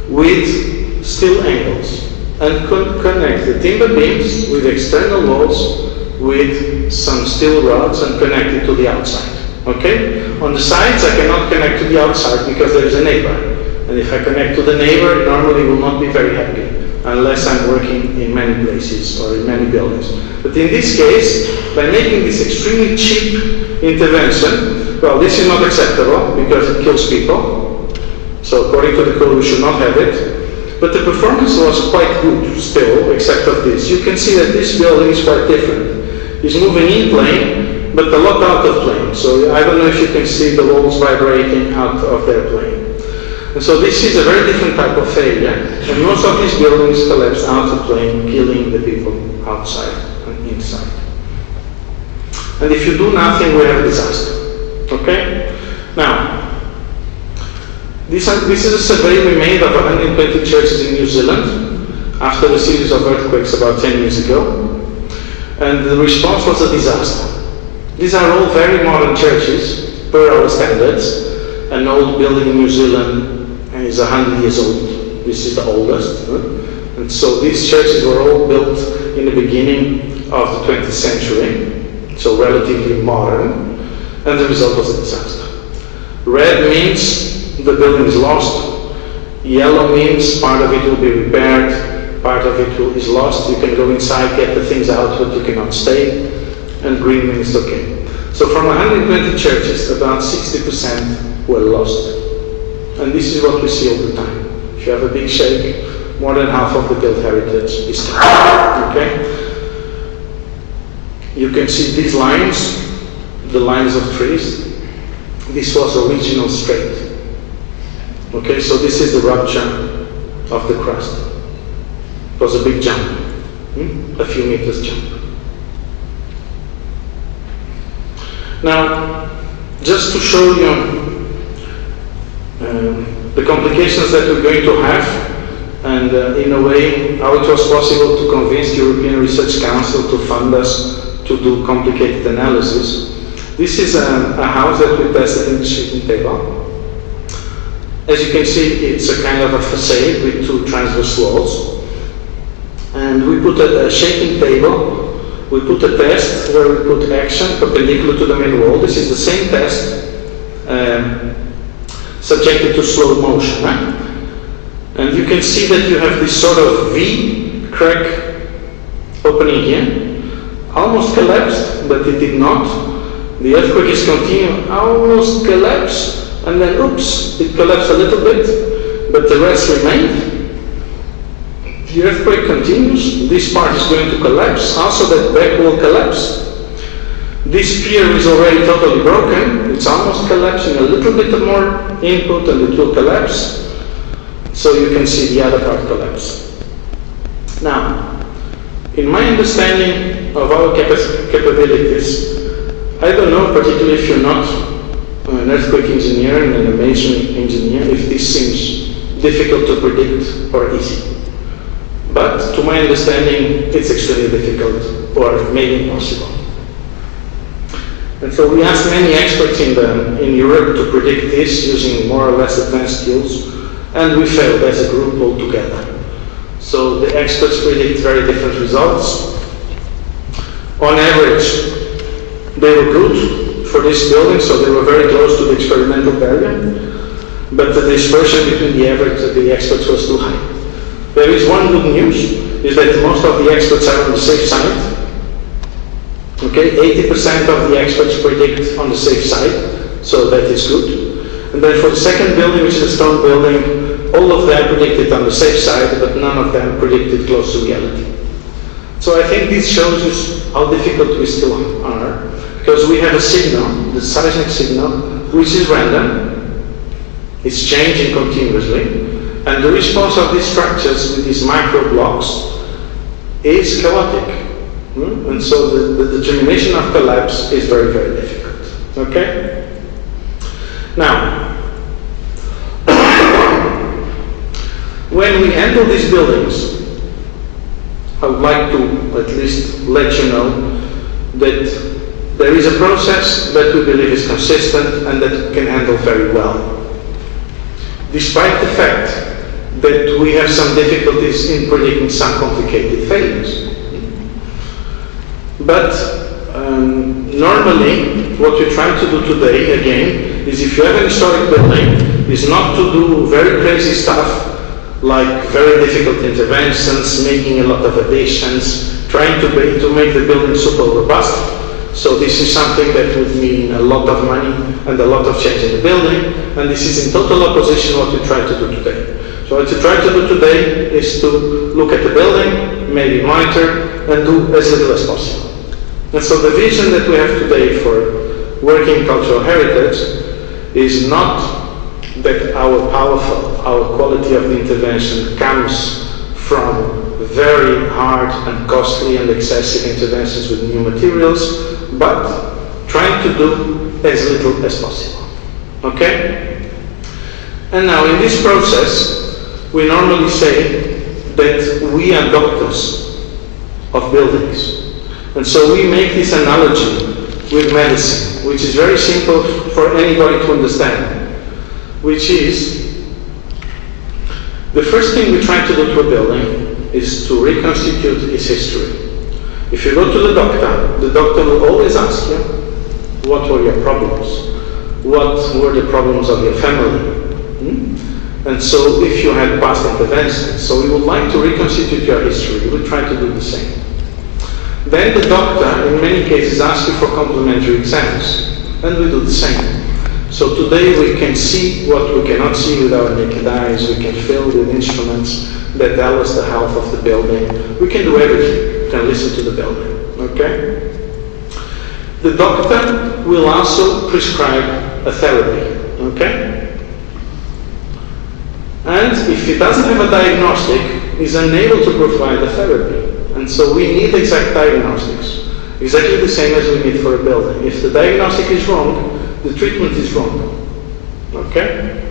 with steel angles, and connect the timber beams with external walls with some steel rods and connect it to the outside. Okay? On the sides I cannot connect to the outside because there is a neighbor. And if I connect to the neighbor, it normally will not be very happy unless I'm working in many places or in many buildings. But in this case, by making this extremely cheap intervention, well, this is not acceptable because it kills people. So according to the code, we should not have it. But the performance was quite good still, except of this. You can see that this building is quite different. It's moving in plane, but a lot out of plane. So I don't know if you can see the walls vibrating out of their plane. And so this is a very different type of failure, and most of these buildings collapse out of plane, killing the people outside and inside. And if you do nothing, we have a disaster. Okay? Now, this is a survey we made of 120 churches in New Zealand after a series of earthquakes about 10 years ago. And the response was a disaster. These are all very modern churches, per our standards. An old building in New Zealand is 100 years old. This is the oldest. And so these churches were all built in the beginning of the 20th century, so relatively modern, and the result was a disaster. Red means the building is lost. Yellow means part of it will be repaired, part of it is lost. You can go inside, get the things out, but you cannot stay. And green means okay. So from 120 churches, about 60% were lost. And this is what we see all the time. If you have a big shake, more than half of the built heritage is taken. Okay? You can see these lines, the lines of trees. This was original straight. Okay, so this is the rupture of the crust. It was a big jump, a few meters jump. Now, just to show you the complications that we're going to have, and in a way how it was possible to convince the European Research Council to fund us to do complicated analysis. This is a house that we tested in the shaking table. As you can see, it's a kind of a facade with two transverse walls. And we put a shaking table. We put a test where we put action perpendicular to the main wall. This is the same test subjected to slow motion. And you can see that you have this sort of V crack opening here. Almost collapsed, but it did not. The earthquake is continuing, almost collapsed, and then oops, it collapsed a little bit, but the rest remained. The earthquake continues, this part is going to collapse, also that back will collapse. This pier is already totally broken, it's almost collapsing, a little bit more input and it will collapse. So you can see the other part collapse. Now, in my understanding of our capabilities, I don't know, particularly if you're not an earthquake engineer and an masonry engineer, if this seems difficult to predict or easy. But to my understanding, it's extremely difficult or maybe impossible. And so we asked many experts in Europe to predict this using more or less advanced tools, and we failed as a group altogether. So the experts predict very different results. On average, they were good for this building, so they were very close to the experimental value, but the dispersion between the average and the experts was too high. There is one good news, is that most of the experts are on the safe side. Okay, 80% of the experts predict on the safe side, so that is good. And then for the second building, which is a stone building, all of them predicted on the safe side, but none of them predicted close to reality. So I think this shows us how difficult we still are, because we have a signal, the seismic signal, which is random, it's changing continuously, and the response of these structures with these micro blocks is chaotic. And so the determination of collapse is very, very difficult. Okay? Now, when we handle these buildings, I would like to at least let you know that there is a process that we believe is consistent and that can handle very well. Despite the fact that we have some difficulties in predicting some complicated failures. But normally, what we're trying to do today, again, is if you have an historic building, is not to do very crazy stuff, like very difficult interventions, making a lot of additions, trying to make the building super robust. So this is something that would mean a lot of money and a lot of change in the building, and this is in total opposition to what we try to do today. So what we try to do today is to look at the building, maybe monitor, and do as little as possible. And so the vision that we have today for working cultural heritage is not that our quality of the intervention comes from very hard and costly and excessive interventions with new materials, but trying to do as little as possible. Okay? And now in this process, we normally say that we are doctors of buildings. And so we make this analogy with medicine, which is very simple for anybody to understand, which is the first thing we try to do to a building is to reconstitute its history. If you go to the doctor will always ask you, what were your problems? What were the problems of your family? And so if you had past interventions, so we would like to reconstitute your history, we would try to do the same. Then the doctor, in many cases, asks you for complementary exams, and we do the same. So today we can see what we cannot see with our naked eyes, we can fill with instruments that tell us the health of the building, we can do everything. Can listen to the building, okay? The doctor will also prescribe a therapy, okay? And if he doesn't have a diagnostic, he's unable to provide a therapy. And so we need exact diagnostics, exactly the same as we need for a building. If the diagnostic is wrong, the treatment is wrong, okay?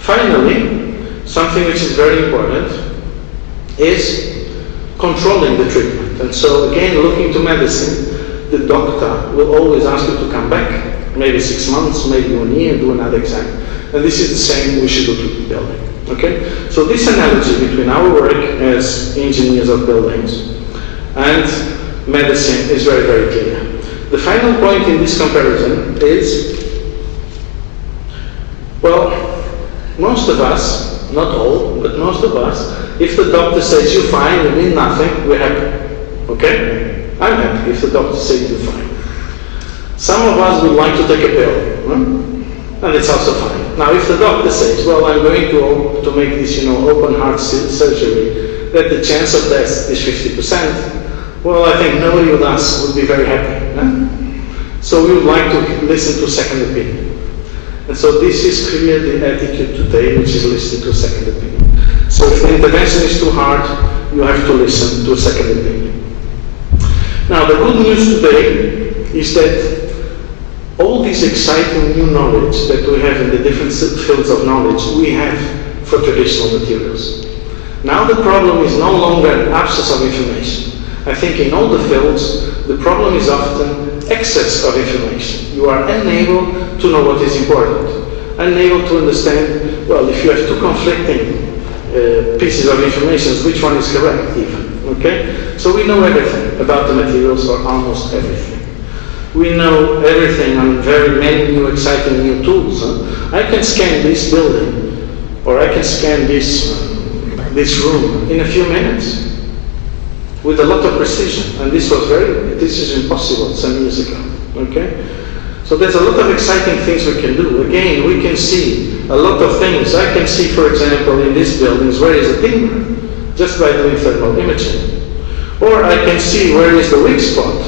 Finally, something which is very important is controlling the treatment. And so again, looking to medicine, the doctor will always ask you to come back, maybe 6 months, maybe 1 year, do another exam. And this is the same we should do to the building. Okay? So this analogy between our work as engineers of buildings and medicine is very, very clear. The final point in this comparison is, well, most of us, not all, but most of us, if the doctor says you're fine, you mean nothing, we're happy. Okay? I'm happy if the doctor says you're fine. Some of us would like to take a pill, and it's also fine. Now, if the doctor says, well, I'm going to make this, open heart surgery, that the chance of death is 50%, well, I think nobody with us would be very happy. So we would like to listen to second opinion. And so this is clearly the attitude today, which is listening to a second opinion. So if the intervention is too hard, you have to listen to a second opinion. Now, the good news today is that all this exciting new knowledge that we have in the different fields of knowledge, we have for traditional materials. Now the problem is no longer an absence of information. I think in all the fields, the problem is often excess of information. You are unable to know what is important, unable to understand, well, if you have two conflicting pieces of information, which one is correct even, okay? So we know everything about the materials, or almost everything. We know everything on very many new exciting new tools. I can scan this building, or I can scan this room in a few minutes with a lot of precision, and this is impossible some years ago, okay? So there's a lot of exciting things we can do. Again, we can see a lot of things. I can see, for example, in these buildings, where is the timber, just by doing thermal imaging. Or I can see where is the weak spot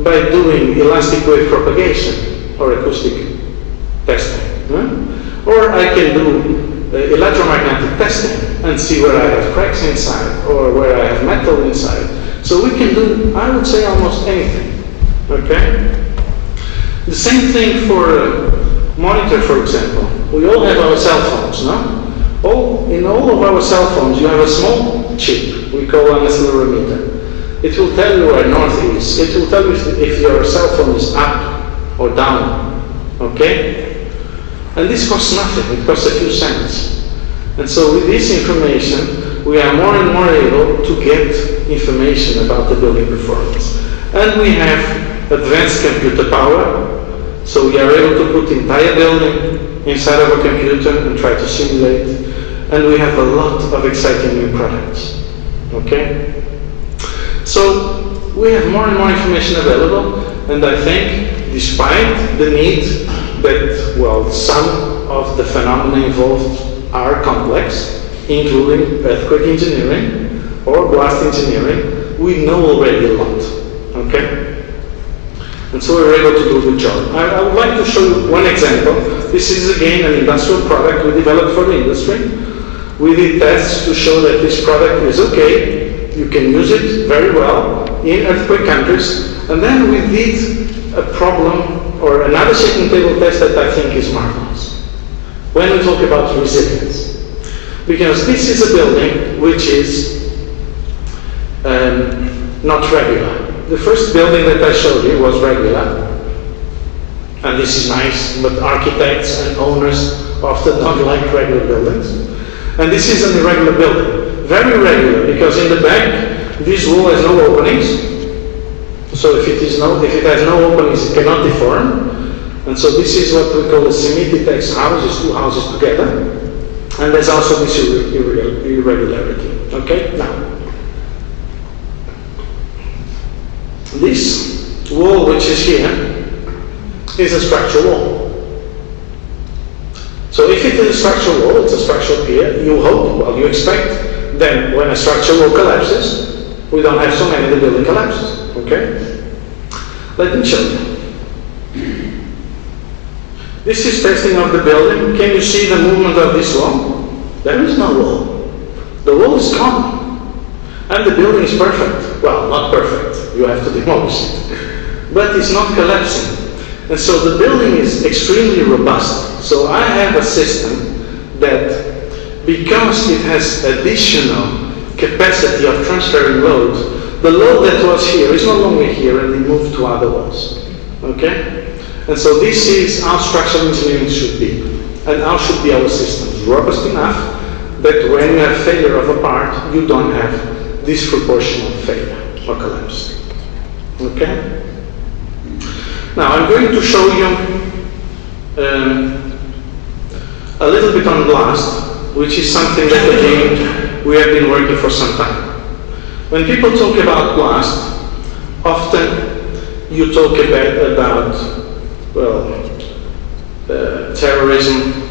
by doing elastic wave propagation or acoustic testing. Or I can do electromagnetic testing and see where I have cracks inside or where I have metal inside. So we can do, I would say, almost anything. Okay? The same thing for a monitor, for example. We all have our cell phones, no? In all of our cell phones, you have a small chip, we call an accelerometer. It will tell you where north is. It will tell you if your cell phone is up or down, okay? And this costs nothing, it costs a few cents. And so with this information, we are more and more able to get information about the building performance. And we have advanced computer power, so we are able to put the entire building inside of a computer and try to simulate. And we have a lot of exciting new products, okay? So we have more and more information available, and I think despite the need that, well, some of the phenomena involved are complex, including earthquake engineering or blast engineering, we know already a lot, okay? And so we're able to do a good job. I would like to show you one example. This is again an industrial product we developed for the industry. We did tests to show that this product is okay. You can use it very well in earthquake countries. And then we did a problem or another shaking table test that I think is marvelous when we talk about resilience. Because this is a building which is not regular. The first building that I showed you was regular. And this is nice, but architects and owners often don't like regular buildings. And this is an irregular building. Very regular, because in the back, this wall has no openings. So if it has no openings, it cannot deform. And so this is what we call a semi-detached house, is two houses together. And there's also this irregularity. Okay? Now, this wall which is here is a structural wall. So if it is a structural wall, it's a structural pier, you hope, well, you expect then when a structural wall collapses, we don't have so many, the building collapses. Okay? Let me show you. This is testing of the building. Can you see the movement of this wall? There is no wall. The wall is gone. And the building is perfect. Well, not perfect. You have to demolish it. But it's not collapsing. And so the building is extremely robust. So I have a system that, because it has additional capacity of transferring load, the load that was here is no longer here and it moved to other walls. Okay? And so this is how structural engineering should be. And how should be our systems. Robust enough that when you have failure of a part, you don't have disproportional failure or collapse. Okay? Now I'm going to show you a little bit on blast, which is something that again we have been working for some time. When people talk about blast, often you talk about terrorism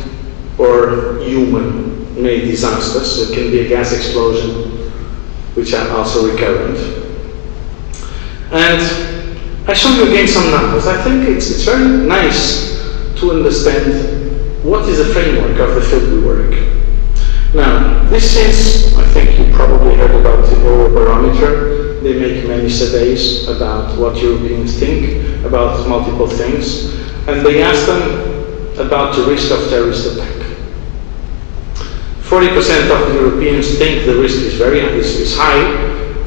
or human-made disasters. It can be a gas explosion, which are also recurrent. And I show you again some numbers. I think it's very nice to understand what is the framework of the field we work. Now, this is, I think you probably heard about the Eurobarometer. They make many surveys about what Europeans think about multiple things. And they ask them about the risk of terrorist attack. 40% of the Europeans think the risk is high,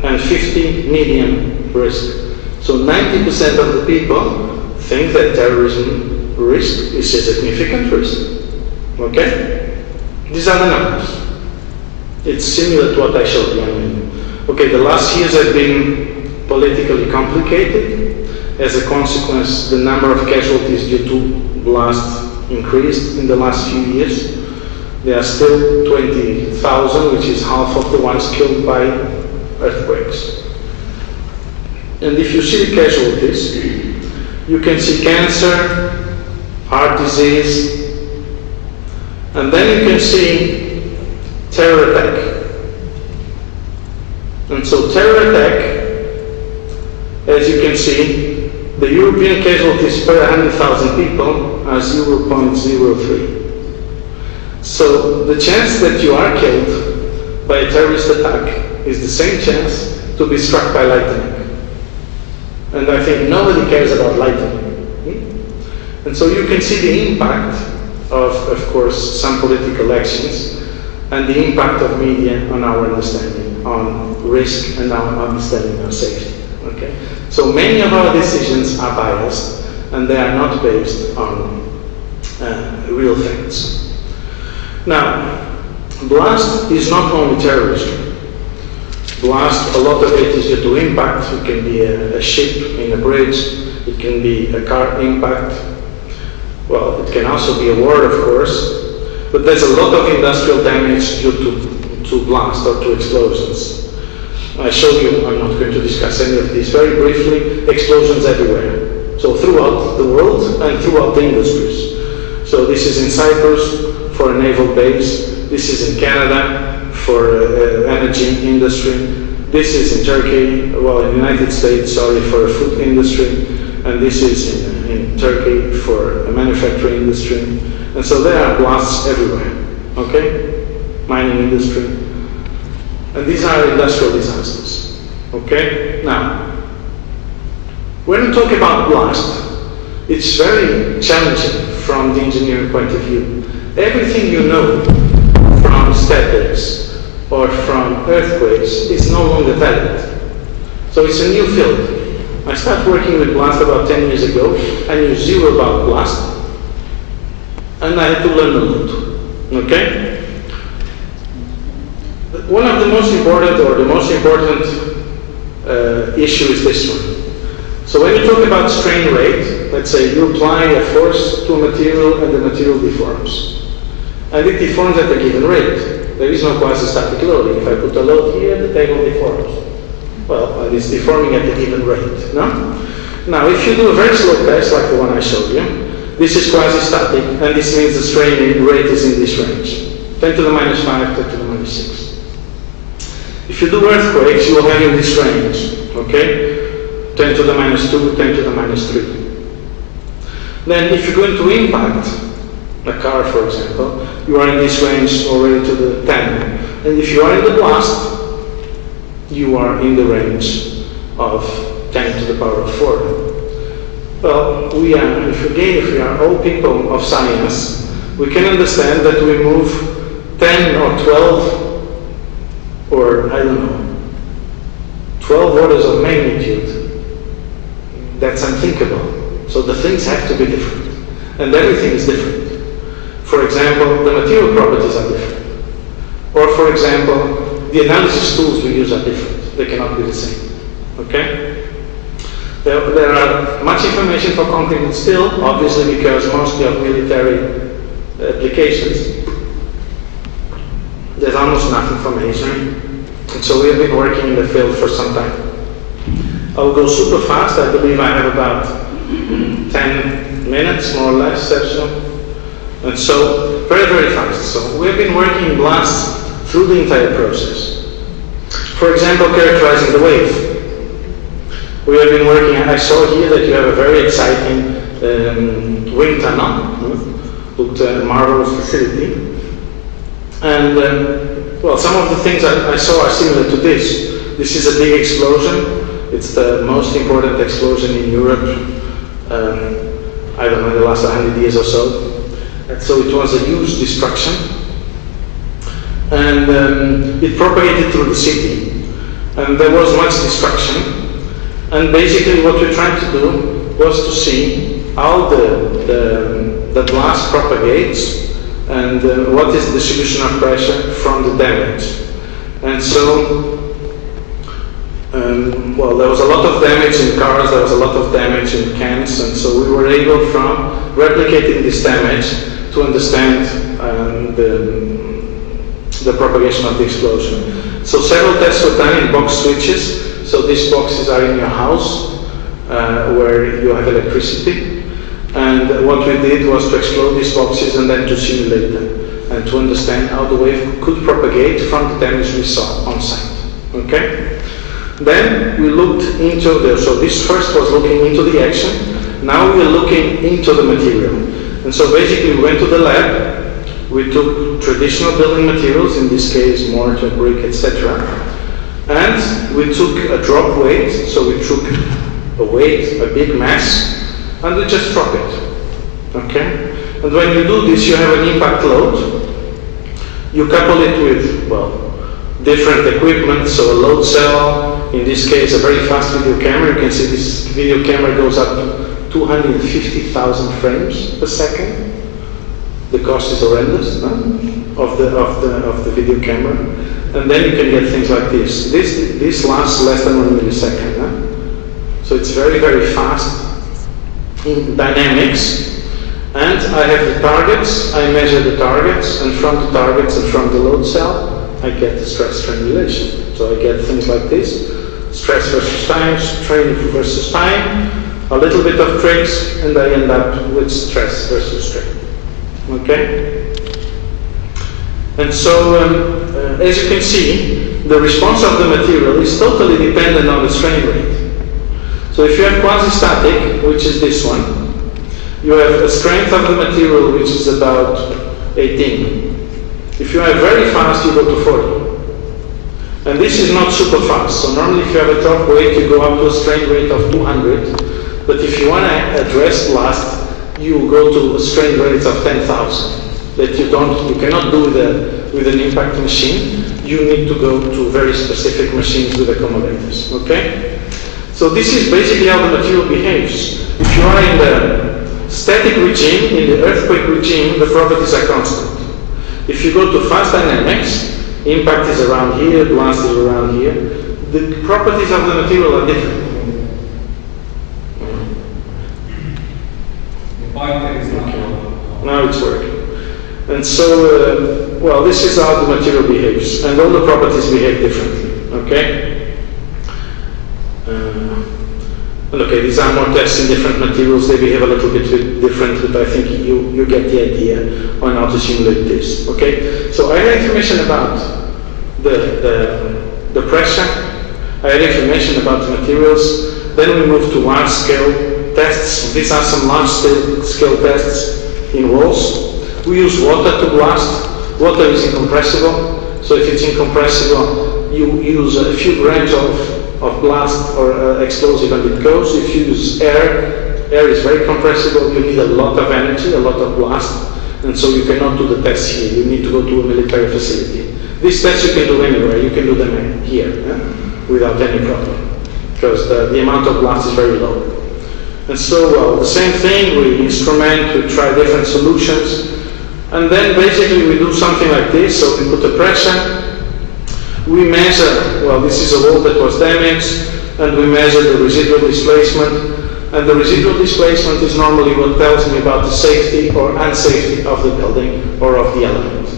and 50 medium risk. So 90% of the people think that terrorism risk is a significant risk. Okay? These are the numbers. It's similar to what I showed you. Okay, the last years have been politically complicated. As a consequence, the number of casualties due to blast increased in the last few years. There are still 20,000, which is half of the ones killed by earthquakes. And if you see the casualties, you can see cancer, heart disease, and then you can see terror attack. And so terror attack, as you can see, the European casualties per 100,000 people are 0.03. So the chance that you are killed by a terrorist attack is the same chance to be struck by lightning. And I think nobody cares about lightning. And so you can see the impact of course, some political actions and the impact of media on our understanding, on risk and our understanding of safety. Okay? So many of our decisions are biased, and they are not based on real facts. Now, blast is not only terrorism. Blast, a lot of it is due to impact. It can be a ship in a bridge, it can be a car impact. Well, it can also be a war, of course, but there's a lot of industrial damage due to blast or to explosions. I showed you, I'm not going to discuss any of these, very briefly, explosions everywhere. So throughout the world and throughout the industries. So this is in Cyprus for a naval base, this is in Canada for energy industry, this is in Turkey, well in the United States, sorry, for a food industry, and this is in Turkey for a manufacturing industry. And so there are blasts everywhere, okay? Mining industry. And these are industrial disasters, okay? Now, when we talk about blast, it's very challenging from the engineering point of view. Everything you know from statics or from earthquakes is no longer valid. So it's a new field. I started working with blast about 10 years ago. I knew zero about blast, and I had to learn a lot, okay? One of the most important, or the most important issue is this one. So when you talk about strain rate, let's say you apply a force to a material and the material deforms. And it deforms at a given rate. There is no quasi-static loading. If I put a load here, the table deforms. Well, and it's deforming at a given rate, no? Now, if you do a very slow test, like the one I showed you, this is quasi-static, and this means the strain rate is in this range. 10 to the minus 5, 10 to the minus 6. If you do earthquakes, you will have in this range, okay? 10 to the minus 2, 10 to the minus 3. Then if you're going to impact a car, for example, you are in this range already to the 10. And if you are in the blast, you are in the range of 10 to the power of 4. Well, if we are all people of science, we can understand that we move 10 or 12, or I don't know, 12 orders of magnitude. That's unthinkable. So the things have to be different. And everything is different. For example, the material properties are different. Or for example, the analysis tools we use are different. They cannot be the same. Okay? There are much information for concrete and steel, obviously because mostly of military applications. There's almost nothing for masonry. And so we have been working in the field for some time. I'll go super fast. I believe I have about 10 minutes, more or less, Sergio. And so, very, very fast. So, we've been working in blasts through the entire process. For example, characterizing the wave. We have been working, I saw here that you have a very exciting wind tunnel. Looked a marvelous facility. And, well, some of the things I saw are similar to this. This is a big explosion. It's the most important explosion in Europe, I don't know, in the last 100 years or so. And so it was a huge destruction. And it propagated through the city. And there was much destruction. And basically what we tried to do was to see how the blast propagates and what is the distribution of pressure from the damage. And so well, there was a lot of damage in cars, there was a lot of damage in cans, and so we were able, from replicating this damage, to understand the propagation of the explosion. So several tests were done in box switches. So these boxes are in your house, where you have electricity. And what we did was to explode these boxes and then to simulate them, and to understand how the wave could propagate from the damage we saw on site. Okay? Then we looked into so this first was looking into the action. Now we're looking into the material. And so basically we went to the lab, we took traditional building materials, in this case mortar, brick, etc. And we took a drop weight, so we took a weight, a big mass, and we just drop it. Okay? And when you do this, you have an impact load. You couple it with, well, different equipment, so a load cell, in this case a very fast video camera. You can see this video camera goes up to 250,000 frames per second. The cost is horrendous, of the video camera. And then you can get things like this. This lasts less than 1 millisecond. So it's very, very fast in dynamics. And I have the targets, I measure the targets, and from the targets and from the load cell, I get the stress strain relation. So I get things like this: stress versus time, strain versus time, a little bit of tricks, and I end up with stress versus strain. Okay? And so, as you can see, the response of the material is totally dependent on the strain rate. So if you have quasi-static, which is this one, you have a strength of the material which is about 18. If you are very fast, you go to 40. And this is not super fast. So normally if you have a drop weight, you go up to a strain rate of 200. But if you want to address blast, you go to a strain rate of 10,000. That you cannot do with an impact machine. You need to go to very specific machines with accumulators. Okay? So this is basically how the material behaves. If you are in the static regime, in the earthquake regime, the properties are constant. If you go to fast dynamics, impact is around here, blast is around here, the properties of the material are different. Now it's working. And so, well, this is how the material behaves, and all the properties behave differently, okay? Okay, these are more tests in different materials. They behave a little bit different, but I think you get the idea on how to simulate this. Okay, so I had information about the pressure. I had information about the materials. Then we moved to large-scale tests. These are some large-scale tests in walls. We use water to blast. Water is incompressible, so if it's incompressible, you use a few grams of blast or explosive and it goes. If you use air is very compressible, you need a lot of energy, a lot of blast, and so you cannot do the tests here. You need to go to a military facility. These tests you can do anywhere. You can do them here without any problem, because the amount of blast is very low. And so, well, the same thing, we instrument, we try different solutions, and then basically we do something like this. So we put the pressure, we measure, well, this is a wall that was damaged, and we measure the residual displacement, and the residual displacement is normally what tells me about the safety or unsafety of the building or of the element.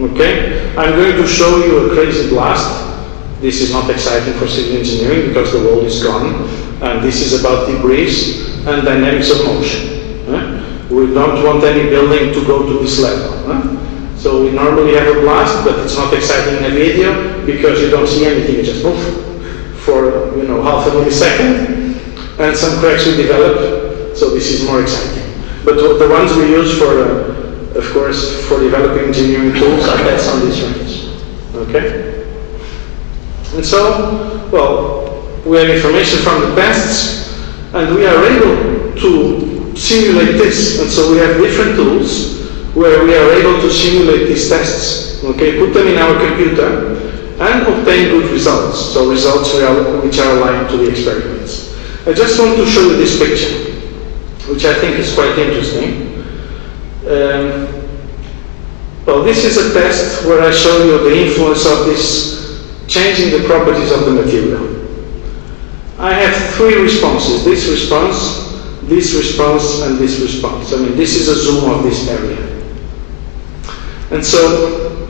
Okay? I'm going to show you a crazy blast. This is not exciting for civil engineering because the wall is gone, and this is about debris and dynamics of motion. We don't want any building to go to this level. So we normally have a blast, but it's not exciting in a video because you don't see anything, you just move for half a millisecond, and some cracks will develop, so this is more exciting. But the ones we use for, of course, for developing engineering tools are tests on this range. Okay? And so, well, we have information from the tests, and we are able to simulate this, and so we have different tools where we are able to simulate these tests, okay, put them in our computer, and obtain good results, so results which are aligned to the experiments. I just want to show you this picture, which I think is quite interesting. Well, this is a test where I show you the influence of this changing the properties of the material. I have three responses: this response, and this response. I mean, this is a zoom of this area. And so,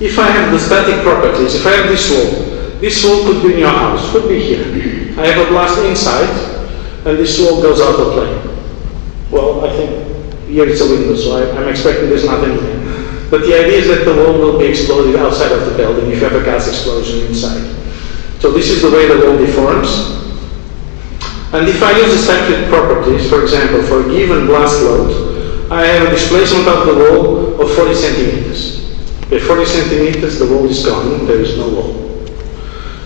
if I have the static properties, if I have this wall could be in your house, could be here. I have a blast inside, and this wall goes out of plane. Well, I think here it's a window, so I'm expecting there's nothing here. But the idea is that the wall will be exploded outside of the building if you have a gas explosion inside. So this is the way the wall deforms. And if I use the static properties, for example, for a given blast load, I have a displacement of the wall of 40 centimeters. At 40 centimeters, the wall is gone, there is no wall.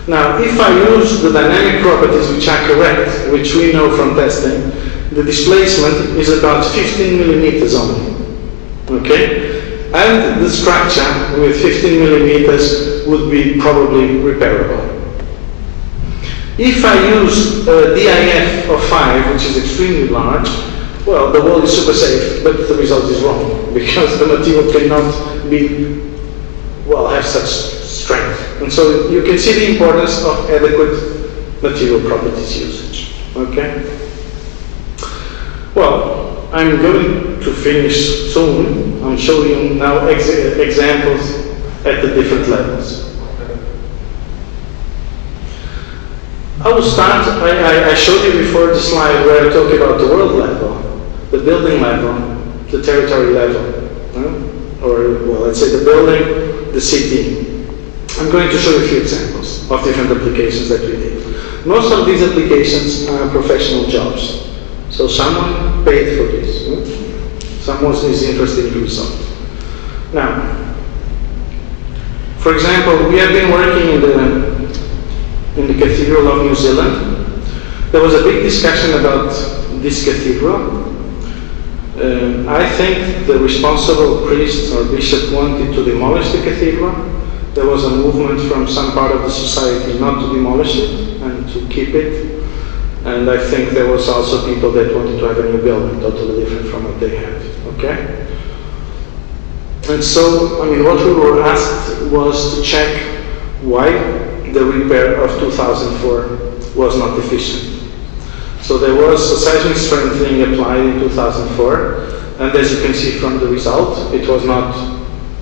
Now, if I use the dynamic properties which are correct, which we know from testing, the displacement is about 15 millimeters only. Okay? and the structure with 15 millimeters would be probably repairable. If I use a DIF of 5, which is extremely large, well, the wall is super safe, but the result is wrong, because the material cannot be, well, have such strength. And so you can see the importance of adequate material properties usage. Okay? Well, I'm going to finish soon. I'm showing you now examples at the different levels. I will start, I showed you before the slide where I talk about the world level, the building level, the territory level, or, well, let's say the building, the city. I'm going to show you a few examples of different applications that we did. Most of these applications are professional jobs. So someone paid for this. Someone is interested in doing something. Now, for example, we have been working in the Cathedral of New Zealand. There was a big discussion about this cathedral. I think the responsible priest or bishop wanted to demolish the cathedral. There was a movement from some part of the society not to demolish it and to keep it. And I think there was also people that wanted to have a new building, totally different from what they had. Okay? And so, I mean, what we were asked was to check why the repair of 2004 was not efficient. So there was a seismic strengthening applied in 2004, and as you can see from the result, it was not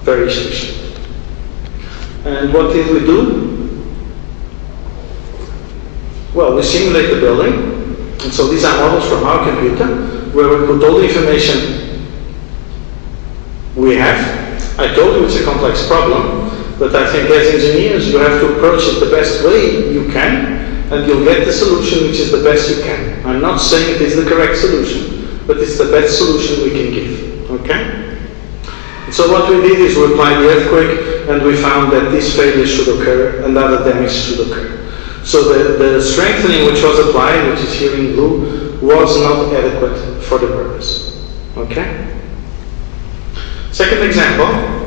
very efficient. And what did we do? Well, we simulate the building, and so these are models from our computer, where we put all the information we have. I told you it's a complex problem, but I think as engineers you have to approach it the best way you can, and you'll get the solution which is the best you can. I'm not saying it is the correct solution, but it's the best solution we can give. Okay? So what we did is we applied the earthquake, and we found that this failure should occur and other damage should occur. So the strengthening which was applied, which is here in blue, was not adequate for the purpose. Okay? Second example.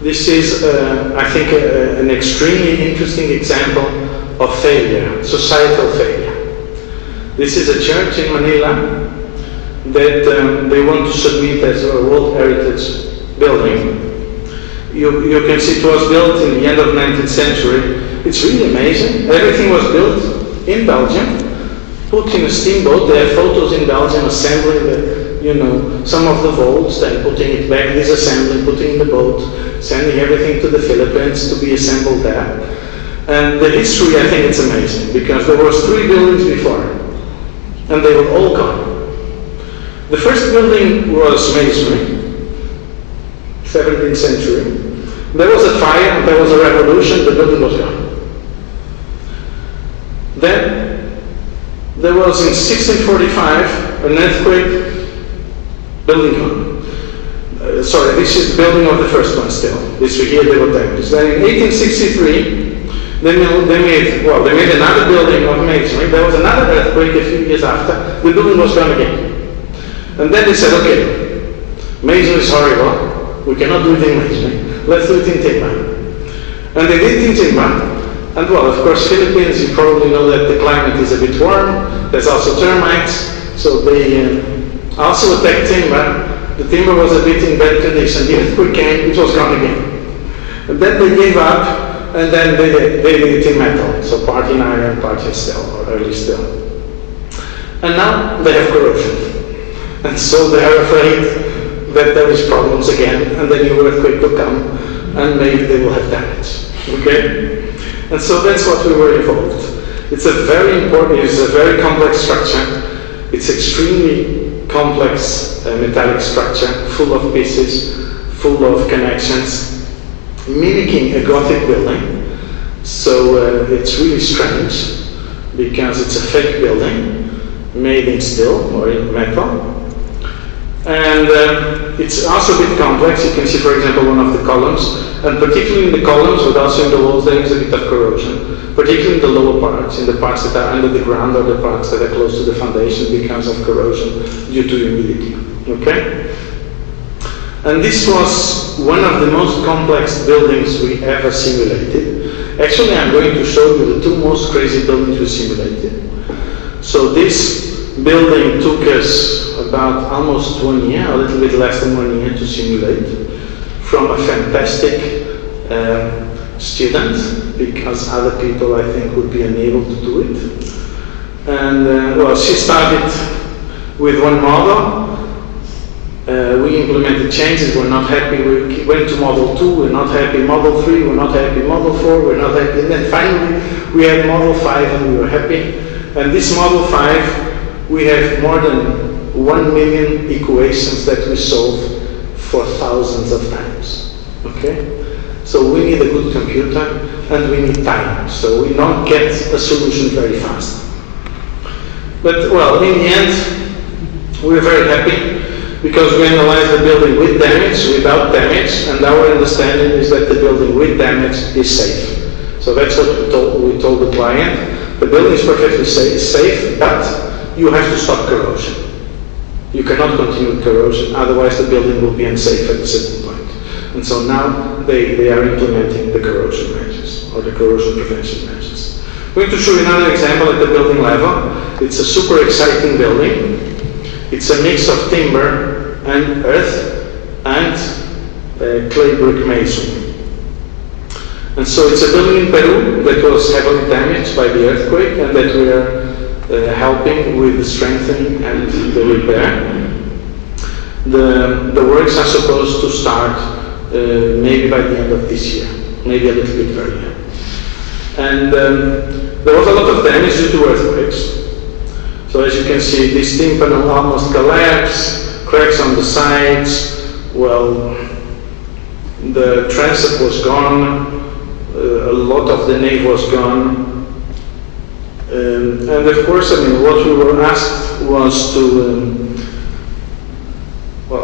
This is, I think, an extremely interesting example of failure, societal failure. This is a church in Manila that they want to submit as a World Heritage building. You can see it was built in the end of the 19th century. It's really amazing. Everything was built in Belgium, put in a steamboat. There are photos in Belgium assembling some of the vaults, then putting it back, disassembling, putting in the boat, sending everything to the Philippines to be assembled there. And the history, I think it's amazing, because there was 3 buildings before, and they were all gone. The first building was masonry, 17th century. There was a fire, there was a revolution, the building was gone. Then, there was in 1645 an earthquake, building gone. Sorry, this is the building of the first one still. This here they were damaged. Then in 1863, they made another building of masonry. There was another earthquake a few years after. The building was gone again. And then they said, okay, masonry is horrible. We cannot do it in masonry. Let's do it in timber. And they did it in timber. And well, of course, Philippines, you probably know that the climate is a bit warm. There's also termites. So they also attacked timber. The timber was a bit in bad condition. The earthquake came, it was gone again. And then they gave up, and then they did it in metal. So part in iron, part in steel, or early steel. And now they have corrosion. And so they are afraid that there is problems again, and the new earthquake will come, and maybe they will have damage. Okay? And so that's what we were involved. It's a very complex structure. It's extremely complex metallic structure, full of pieces, full of connections, mimicking a Gothic building. So it's really strange, because it's a fake building, made in steel or in metal. And it's also a bit complex. You can see, for example, one of the columns, and particularly in the columns, but also in the walls, there is a bit of corrosion, particularly in the lower parts, in the parts that are under the ground or the parts that are close to the foundation because of corrosion due to humidity. Okay? And this was one of the most complex buildings we ever simulated. Actually, I'm going to show you the two most crazy buildings we simulated. So this building took us about almost 1 year, a little bit less than 1 year to simulate, from a fantastic student, because other people, I think, would be unable to do it. And well, she started with one model. We implemented changes, we're not happy, we went to model 2, we're not happy, model 3, we're not happy, model 4, we're not happy, and then finally we had model 5 and we were happy. And this model 5, we have more than 1 million equations that we solve for thousands of times, okay? So we need a good computer and we need time, so we don't get a solution very fast. But well, in the end, we were very happy, because we analyzed the building with damage, without damage, and our understanding is that the building with damage is safe. So that's what we told the client. The building is perfectly safe, but you have to stop corrosion. You cannot continue with corrosion, otherwise the building will be unsafe at a certain point. And so now they are implementing the corrosion measures, or the corrosion prevention measures. I'm going to show you another example at the building level. It's a super exciting building. It's a mix of timber and earth and clay brick masonry. And so it's a building in Peru that was heavily damaged by the earthquake and that we are helping with the strengthening and the repair. The works are supposed to start maybe by the end of this year, maybe a little bit earlier. And there was a lot of damage due to earthquakes. So as you can see, this tympanum almost collapsed, cracks on the sides, well, the transept was gone, a lot of the nave was gone. And of course, I mean, what we were asked was to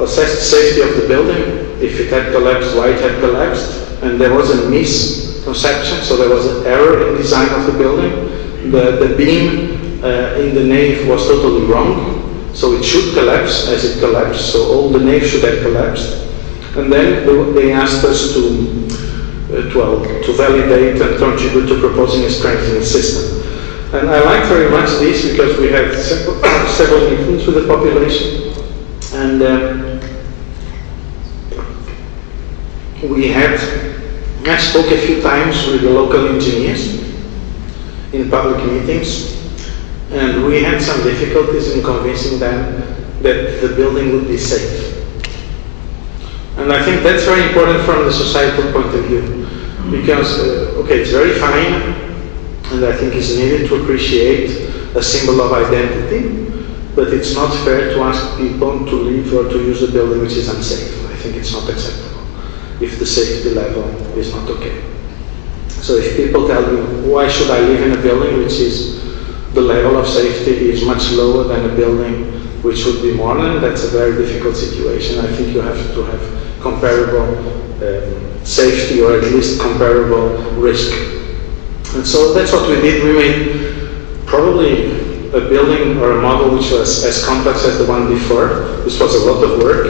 assess the safety of the building. If it had collapsed, why it had collapsed. And there was a misconception, so there was an error in design of the building. The beam in the nave was totally wrong, so it should collapse as it collapsed, so all the nave should have collapsed. And then they asked us to validate and contribute to proposing a strengthening system. And I like very much this because we had several meetings with the population, and I spoke a few times with the local engineers in public meetings. And we had some difficulties in convincing them that the building would be safe. And I think that's very important from the societal point of view. Because, okay, it's very fine, and I think it's needed to appreciate a symbol of identity, but it's not fair to ask people to leave or to use a building which is unsafe. I think it's not acceptable if the safety level is not okay. So if people tell you, why should I live in a building which is the level of safety is much lower than a building which would be modern, that's a very difficult situation. I think you have to have comparable safety, or at least comparable risk. And so that's what we did. We made probably a building or a model which was as complex as the one before. This was a lot of work,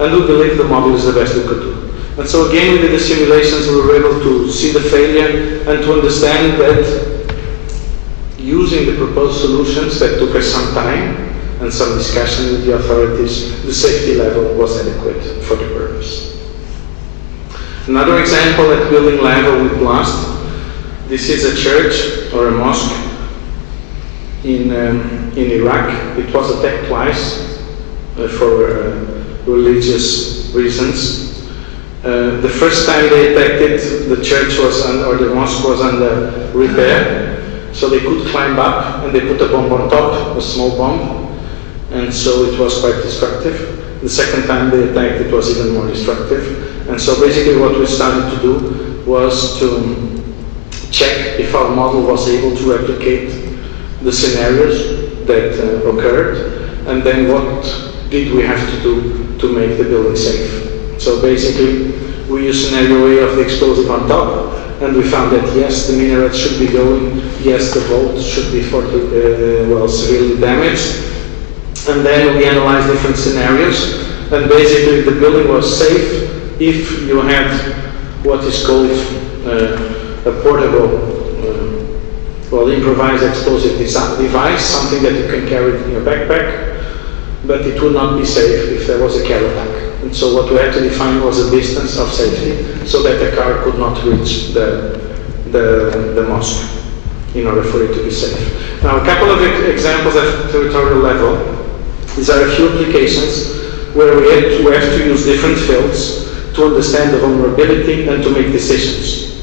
and we believe the model is the best we could do. And so again, we did the simulations, we were able to see the failure and to understand that using the proposed solutions that took us some time and some discussion with the authorities, the safety level was adequate for the purpose. Another example at building level with blast. This is a church or a mosque in Iraq. It was attacked twice for religious reasons. The first time they attacked it, the church was or the mosque was under repair. So they could climb up and they put a bomb on top, a small bomb, and so it was quite destructive. The second time they attacked, it was even more destructive. And so basically what we started to do was to check if our model was able to replicate the scenarios that occurred, and then what did we have to do to make the building safe. So basically we used scenario A of the explosive on top, and we found that yes, the minaret should be going, yes, the vault should be severely damaged. And then we analyzed different scenarios, and basically the building was safe if you had what is called a portable, improvised explosive device, something that you can carry in your backpack, but it would not be safe if there was a car attack. And so what we had to define was a distance of safety so that the car could not reach the mosque in order for it to be safe. Now, a couple of examples at territorial level. These are a few applications where we have to use different fields to understand the vulnerability and to make decisions.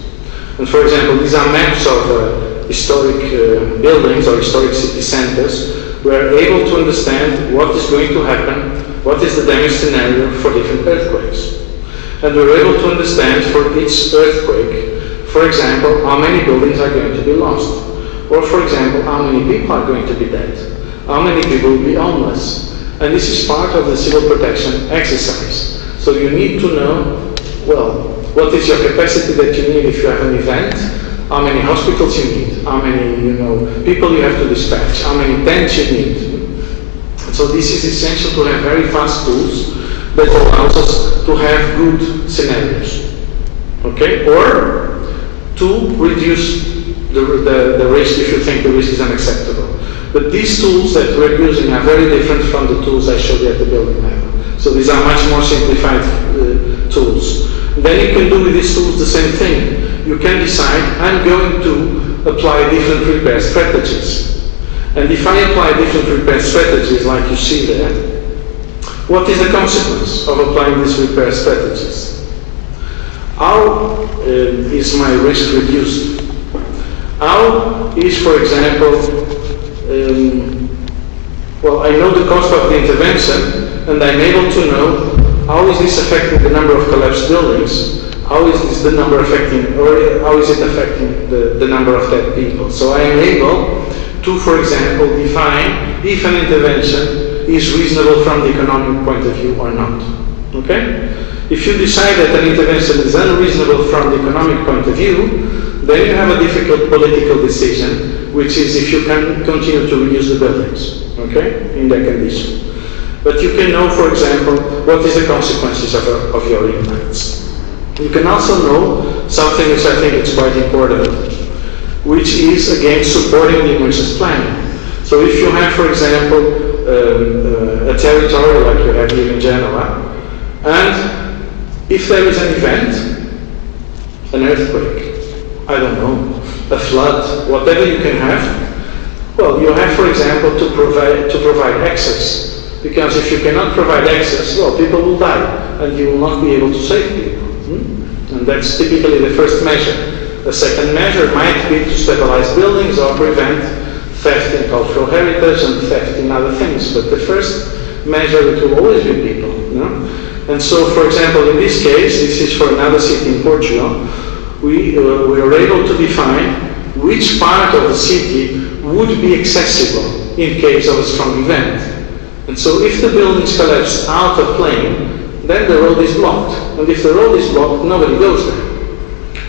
And for example, these are maps of historic buildings or historic city centers. We are able to understand what is going to happen, what is the damage scenario for different earthquakes. And we're able to understand for each earthquake, for example, how many buildings are going to be lost. Or for example, how many people are going to be dead. How many people will be homeless. And this is part of the civil protection exercise. So you need to know, well, what is your capacity that you need if you have an event, how many hospitals you need, how many people you have to dispatch, how many tents you need. So this is essential to have very fast tools that allows us to have good scenarios. Okay? Or to reduce the risk if you think the risk is unacceptable. But these tools that we're using are very different from the tools I showed you at the building level. So these are much more simplified tools. Then you can do with these tools the same thing. You can decide, I'm going to apply different repair strategies. And if I apply different repair strategies like you see there, what is the consequence of applying these repair strategies? How is my risk reduced? How is, for example, I know the cost of the intervention, and I'm able to know how is this affecting the number of collapsed buildings, how is this the number affecting, or how is it affecting the number of dead people. So I am able to, for example, define if an intervention is reasonable from the economic point of view or not. Okay? If you decide that an intervention is unreasonable from the economic point of view, then you have a difficult political decision, which is if you can continue to reuse the buildings, okay, in that condition. But you can know, for example, what is the consequences of your impacts. You can also know something which I think is quite important, which is, again, supporting the emergency planning. So if you have, for example, a territory like you have here in Genoa, and if there is an event, an earthquake, I don't know, a flood, whatever you can have, well, you have, for example, to provide access. Because if you cannot provide access, well, people will die, and you will not be able to save people. And that's typically the first measure. The second measure might be to stabilize buildings or prevent theft in cultural heritage and theft in other things. But the first measure, it will always be people. And so, for example, in this case, this is for another city in Portugal, we were able to define which part of the city would be accessible in case of a strong event. And so if the buildings collapse out of plane, then the road is blocked. And if the road is blocked, nobody goes there.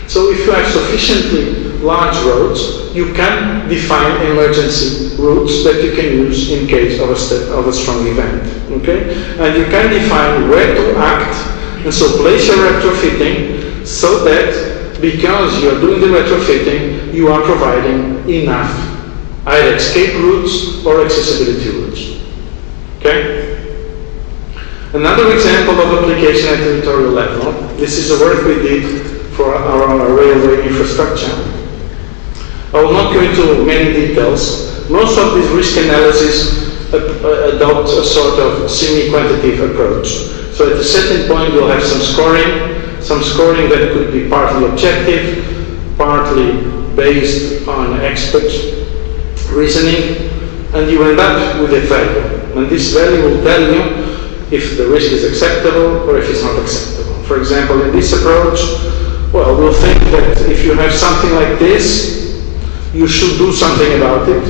So if you have sufficiently large roads, you can define emergency routes that you can use in case of a strong event. Okay? And you can define where to act, and so place your retrofitting so that because you are doing the retrofitting, you are providing enough either escape routes or accessibility routes. Okay? Another example of application at territorial level, this is the work we did for our railway infrastructure. I will not go into many details. Most of these risk analysis adopt a sort of semi-quantitative approach. So at a certain point we'll have some scoring that could be partly objective, partly based on expert reasoning, and you end up with a value. And this value will tell you if the risk is acceptable or if it's not acceptable. For example, in this approach, well, we'll think that if you have something like this, you should do something about it.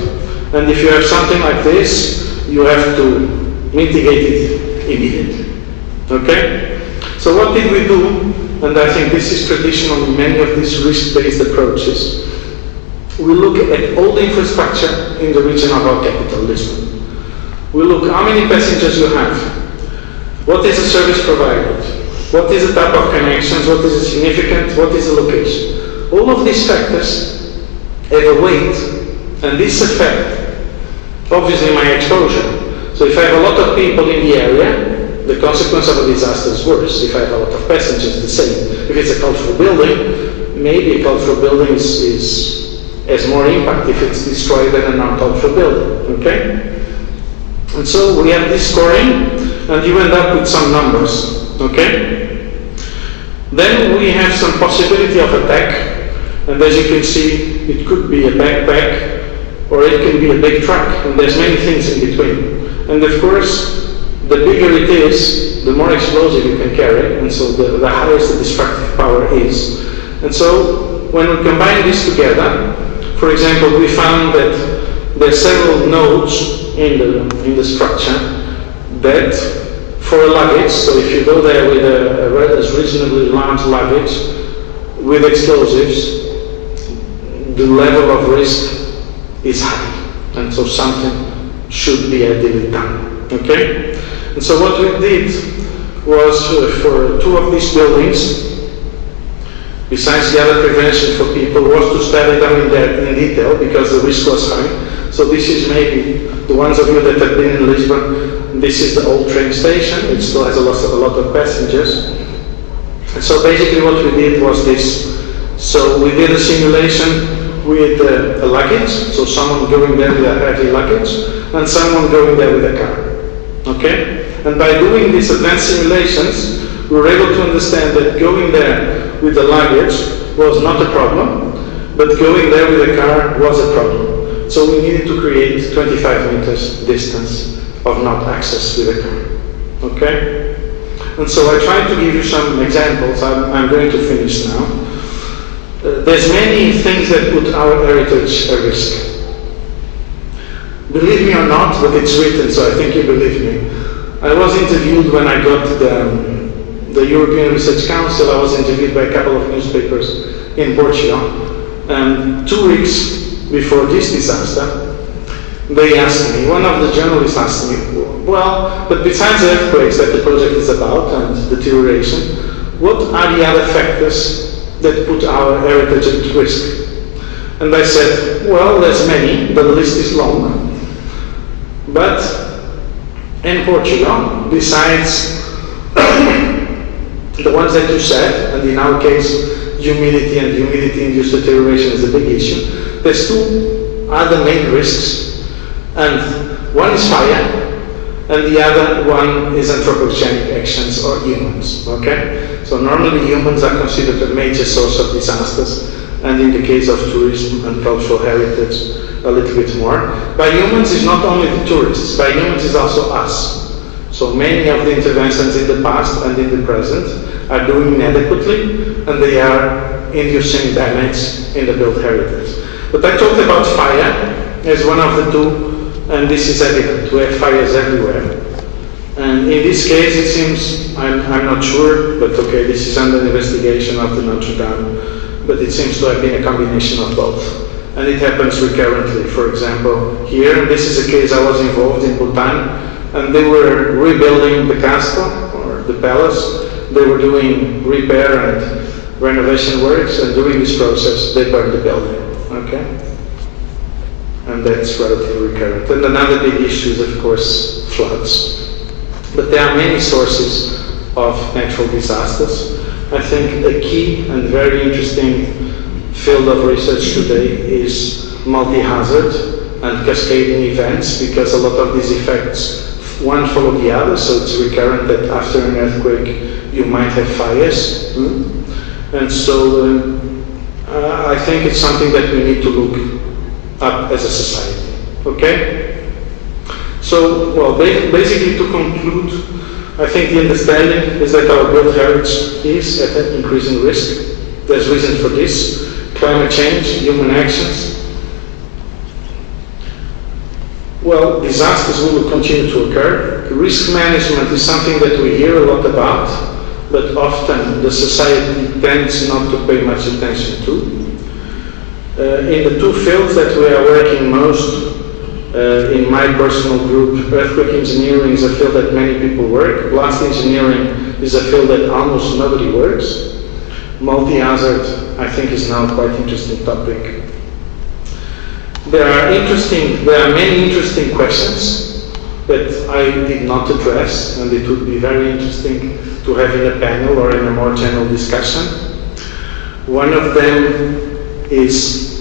And if you have something like this, you have to mitigate it immediately. Okay? So what did we do? And I think this is traditional in many of these risk-based approaches. We look at all the infrastructure in the region of our capital, Lisbon. We look how many passengers you have, What is the service provided? What is the type of connections? What is the significant? What is the location? All of these factors have a weight, and this affect, obviously, my exposure. So if I have a lot of people in the area, the consequence of a disaster is worse. If I have a lot of passengers, the same. If it's a cultural building, maybe a cultural building has more impact if it's destroyed than a non-cultural building, okay? And so we have this scoring, and you end up with some numbers, okay? Then we have some possibility of attack, and as you can see, it could be a backpack, or it can be a big truck, and there's many things in between. And of course, the bigger it is, the more explosive you can carry, and so the higher the destructive power is. And so, when we combine this together, for example, we found that there are several nodes in the structure that, for a luggage, so if you go there with a reasonably large luggage with explosives, the level of risk is high, and so something should be ideally done, okay? And so what we did was, for two of these buildings, besides the other prevention for people, was to study them in detail, because the risk was high. So this is maybe the ones of you that have been in Lisbon, this is the old train station. It still has a lot of passengers. And so basically what we did was this. So we did a simulation with a luggage, so someone going there with a heavy luggage, and someone going there with a car, okay? And by doing these advanced simulations, we were able to understand that going there with the luggage was not a problem, but going there with a car was a problem. So we needed to create 25 meters distance of not access with a car, okay? And so I tried to give you some examples. I'm going to finish now. There's many things that put our heritage at risk. Believe me or not, but it's written, so I think you believe me. I was interviewed when I got the European Research Council. I was interviewed by a couple of newspapers in Portugal. And 2 weeks before this disaster, they asked me, one of the journalists asked me, well, but besides the earthquakes that the project is about and deterioration, what are the other factors that put our heritage at risk? And I said, well, there's many, the list is long. But in Portugal, besides the ones that you said, and in our case, humidity and humidity-induced deterioration is a big issue, there's two other main risks, and one is fire, and the other one is anthropogenic actions or humans, okay? So normally humans are considered a major source of disasters, and in the case of tourism and cultural heritage, a little bit more. By humans is not only the tourists, by humans is also us. So many of the interventions in the past and in the present are doing inadequately, and they are inducing damage in the built heritage. But I talked about fire as one of the two, and this is evident. We have fires everywhere. And in this case, it seems, I'm not sure, but okay, this is under investigation of the Notre Dame, but it seems to have been a combination of both. And it happens recurrently. For example, here, this is a case I was involved in Bhutan, and they were rebuilding the castle, or the palace. They were doing repair and renovation works, and during this process, they burned the building, okay? And that's relatively recurrent. And another big issue is, of course, floods. But there are many sources of natural disasters. I think a key and very interesting field of research today is multi-hazard and cascading events, because a lot of these effects, one follow the other, so it's recurrent that after an earthquake you might have fires. And so I think it's something that we need to look up as a society, okay? So, well, basically to conclude, I think the understanding is that our built heritage is at an increasing risk. There's reason for this. Climate change, human actions. Well, disasters will continue to occur. Risk management is something that we hear a lot about, but often the society tends not to pay much attention to. In the two fields that we are working most, In my personal group, earthquake engineering is a field that many people work. Blast engineering is a field that almost nobody works. Multi-hazard, I think, is now quite an interesting topic. There are many interesting questions that I did not address, and it would be very interesting to have in a panel or in a more general discussion. One of them is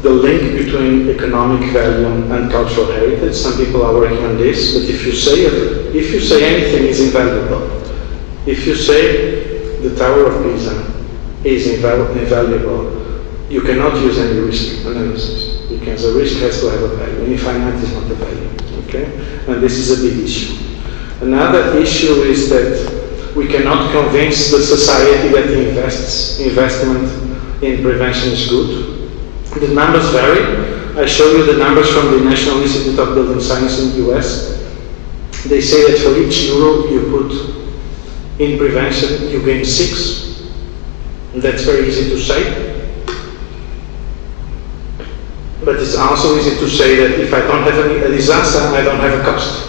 the link between economic value and cultural heritage. Some people are working on this, but if you say anything is invaluable, if you say the Tower of Pisa is invaluable, you cannot use any risk analysis, because the risk has to have a value, and finite is not a value. Okay, and this is a big issue. Another issue is that we cannot convince the society that investment in prevention is good. The numbers vary. I show you the numbers from the National Institute of Building Science in the US. They say that for each euro you put in prevention, you gain 6. And that's very easy to say. But it's also easy to say that if I don't have a disaster, I don't have a cost.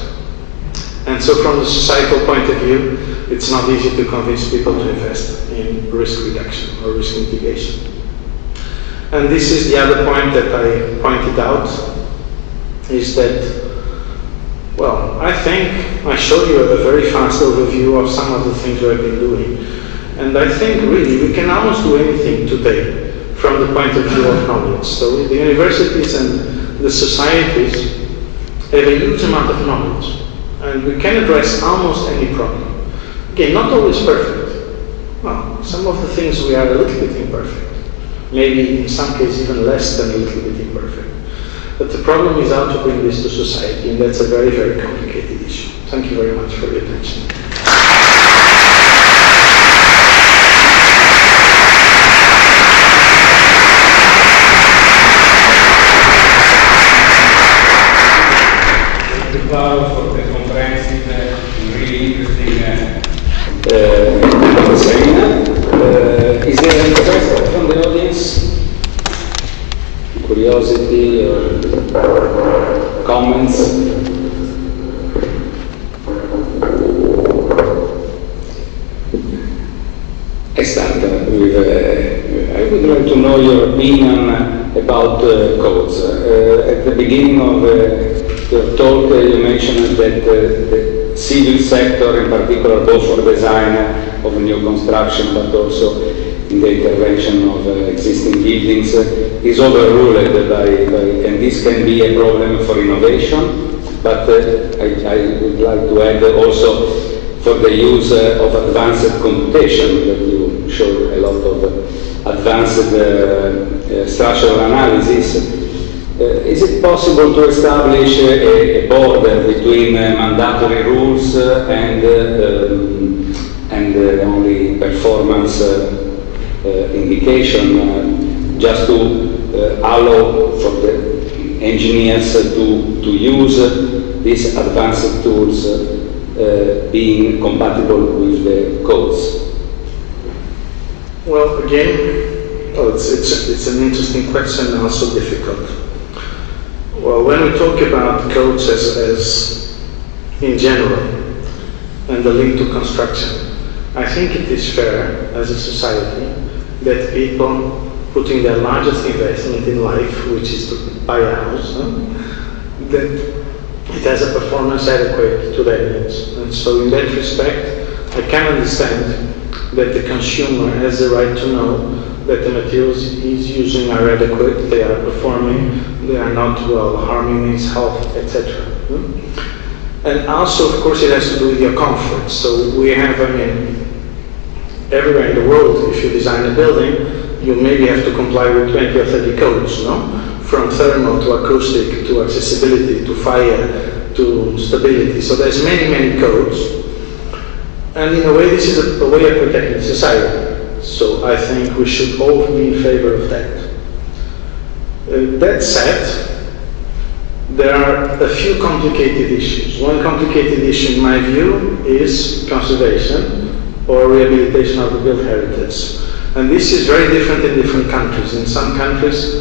And so from the societal point of view, it's not easy to convince people to invest in risk reduction or risk mitigation. And this is the other point that I pointed out, is that, well, I think I showed you a very fast overview of some of the things we have been doing. And I think really we can almost do anything today from the point of view of knowledge. So the universities and the societies have a huge amount of knowledge, and we can address almost any problem. Again, not always perfect. Well, some of the things we are a little bit imperfect. Maybe in some cases even less than a little bit imperfect. But the problem is how to bring this to society, and that's a very, very complicated issue. Thank you very much for your attention. Thank you, Paolo, for the comprehensive and really interesting seminar. Is there any question from the audience? Curiosity or comments? I start with, I would like to know your opinion about codes. At the beginning of your talk, you mentioned that the civil sector, in particular, both for design of new construction, but also in the intervention of existing buildings, is overruled by, and this can be a problem for innovation, but I would like to add also for the use of advanced computation, that you showed a lot of advanced structural analysis. Is it possible to establish a border between mandatory rules and only performance indication, just to allow for the engineers to use these advanced tools being compatible with the codes? Well, again, it's an interesting question and also difficult. Well, when we talk about codes as in general and the link to construction, I think it is fair as a society that people putting their largest investment in life, which is to buy a house, that it has a performance adequate to their needs. And so in that respect, I can understand that the consumer has the right to know that the materials he's using are adequate, they are performing, they are not, well, harming his health, etc. And also, of course, it has to do with your comfort. So we have, everywhere in the world, if you design a building, you maybe have to comply with 20 or 30 codes, no? From thermal to acoustic to accessibility to fire to stability. So there's many, many codes. And in a way, this is a way of protecting society. So I think we should all be in favor of that. That said, there are a few complicated issues. One complicated issue, in my view, is conservation or rehabilitation of the built heritage. And this is very different in different countries. In some countries,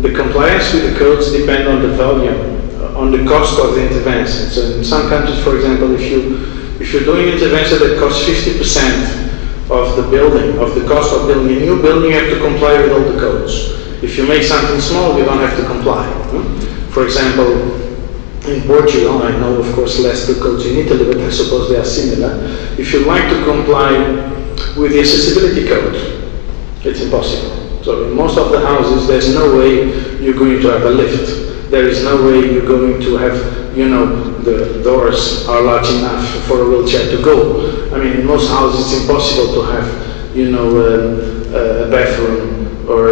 the compliance with the codes depend on the volume on the cost of the intervention. So in some countries, for example, if you're doing intervention that costs 50% of the building, of the cost of building a new building, you have to comply with all the codes. If you make something small, you don't have to comply. For example, in Portugal, I know of course less the codes in Italy, but I suppose they are similar. If you like to comply with the accessibility code, it's impossible. So in most of the houses, there's no way you're going to have a lift. There is no way you're going to have, the doors are large enough for a wheelchair to go. I mean, in most houses, it's impossible to have, a bathroom or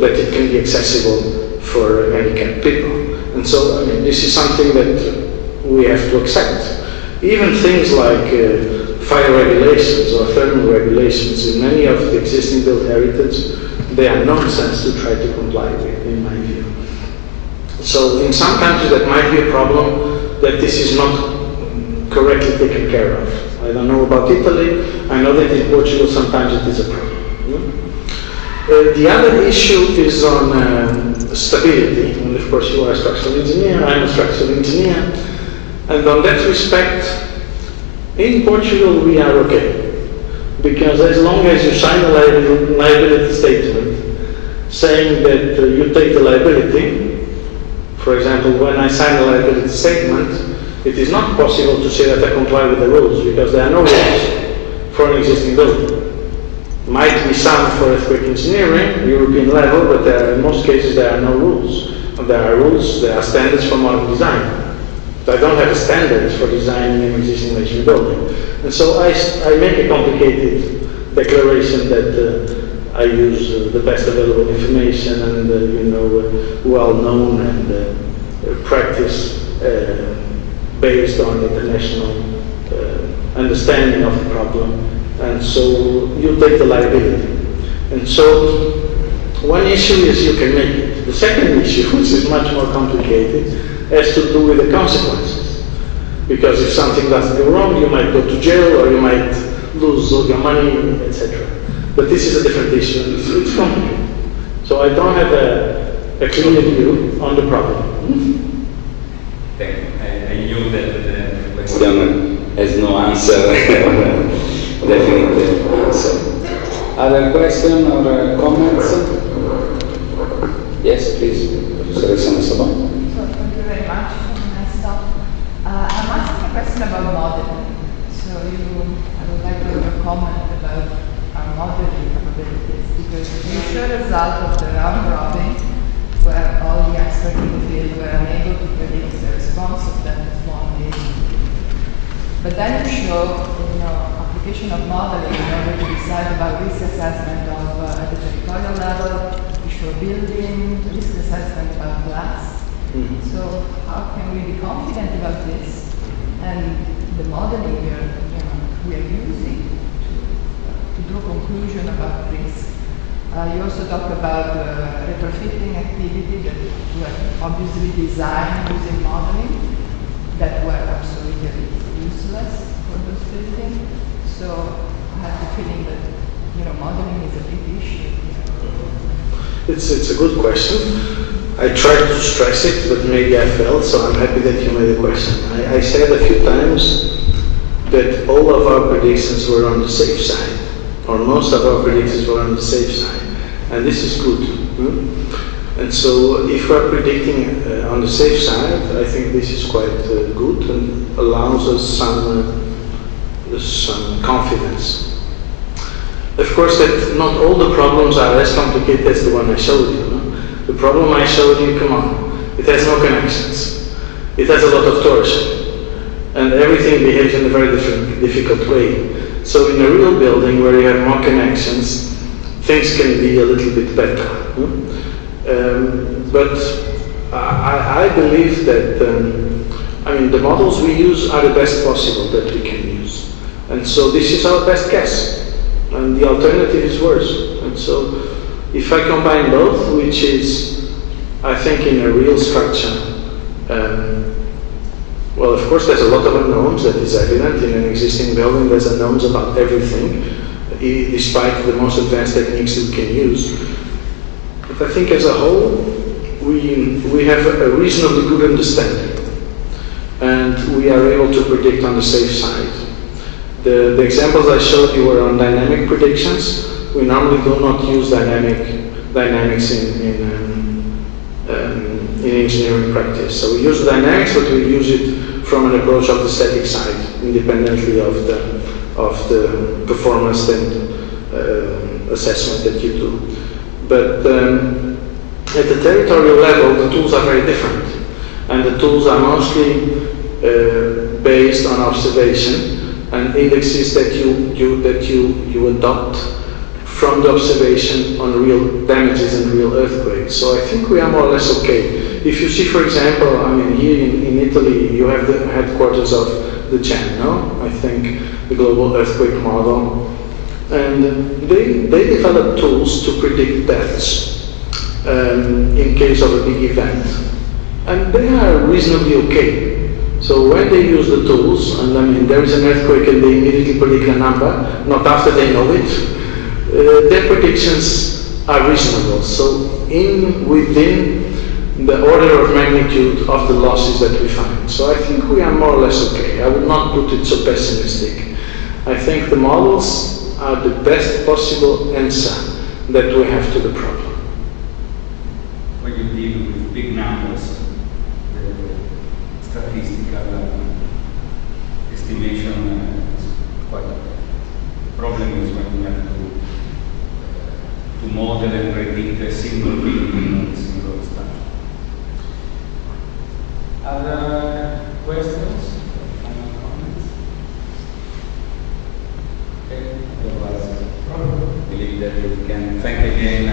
that it can be accessible for handicapped people. And so, I mean, this is something that we have to accept. Even things like fire regulations or thermal regulations in many of the existing built heritage, they are nonsense to try to comply with, in my view. So in some countries that might be a problem that this is not correctly taken care of. I don't know about Italy. I know that in Portugal sometimes it is a problem. The other issue is on stability. And of course you are a structural engineer, I'm a structural engineer. And on that respect, in Portugal we are okay. Because as long as you sign a liability statement saying that you take the liability, for example, when I sign a liability statement, it is not possible to say that I comply with the rules because there are no rules for an existing building. Might be some for earthquake engineering, European level, but in most cases there are no rules. There are rules, there are standards for modern design. But I don't have standards for designing an existing masonry building. And so I make a complicated declaration that I use the best available information and well-known and practice based on international understanding of the problem. And so you take the liability. And so one issue is you can make it. The second issue, which is much more complicated, has to do with the consequences. Because if something doesn't go wrong, you might go to jail or you might lose all your money, etc. But this is a different issue. It's complicated. So I don't have a clear view on the problem. Thank you. I knew that the question has no answer. Definitely answer. Other question or comments? Yes, please. Professor Sabon. Thank you very much for nice talk. I'm asking a question about modeling. So I would like to have a comment about our modeling capabilities because you show a result of the round robin where all the experts in the field were unable to predict the response of that small engagement. But then you show, application of modeling in order to decide about risk assessment at the territorial level, you show building, risk assessment about glass. Mm-hmm. So how can we be confident about this? And the modeling we are using to draw conclusion about risk. You also talk about retrofitting activity that were obviously designed using modeling that were absolutely useless for those buildings. So I have the feeling that modeling is a big issue. It's a good question. I tried to stress it, but maybe I failed, so I'm happy that you made the question. I said a few times that all of our predictions were on the safe side, or most of our predictions were on the safe side, and this is good. And so if we're predicting on the safe side, I think this is quite good and allows us some confidence. Of course, that not all the problems are as complicated as the one I showed you. The problem I showed you, come on, it has no connections. It has a lot of torsion. And everything behaves in a very difficult way. So in a real building where you have more connections, things can be a little bit better. But I believe that, the models we use are the best possible that we can use. And so this is our best guess. And the alternative is worse. And so if I combine both, which is, I think, in a real structure, well, of course, there's a lot of unknowns, that is evident. In an existing building, there's unknowns about everything, despite the most advanced techniques we can use. But I think as a whole, we have a reasonably good understanding, and we are able to predict on the safe side. The examples I showed you were on dynamic predictions. We normally do not use dynamics in engineering practice. So we use dynamics, but we use it from an approach of the static side, independently of the performance and assessment that you do. But at the territorial level, the tools are very different, and the tools are mostly based on observation and indexes that you adopt from the observation on real damages and real earthquakes. So I think we are more or less okay. If you see, for example, I mean, here in Italy, you have the headquarters of the GEM, no? I think the Global Earthquake Model. And they develop tools to predict deaths in case of a big event. And they are reasonably okay. So when they use the tools, and I mean, there is an earthquake and they immediately predict a number, not after they know it, their predictions are reasonable. So within the order of magnitude of the losses that we find. So I think we are more or less okay. I would not put it so pessimistic. I think the models are the best possible answer that we have to the problem. When you deal with big numbers, the statistical estimation is quite a problem is when you have to model and predict a single building, a single stuff. Other questions? Final comments? Okay, otherwise, I believe that we can thank again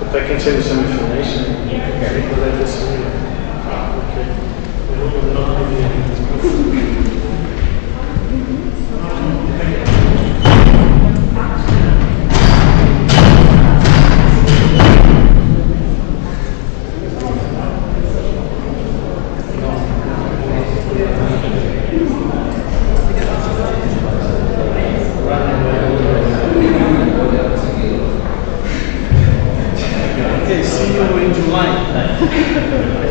But I can send you some information. Okay. Okay, see you in July.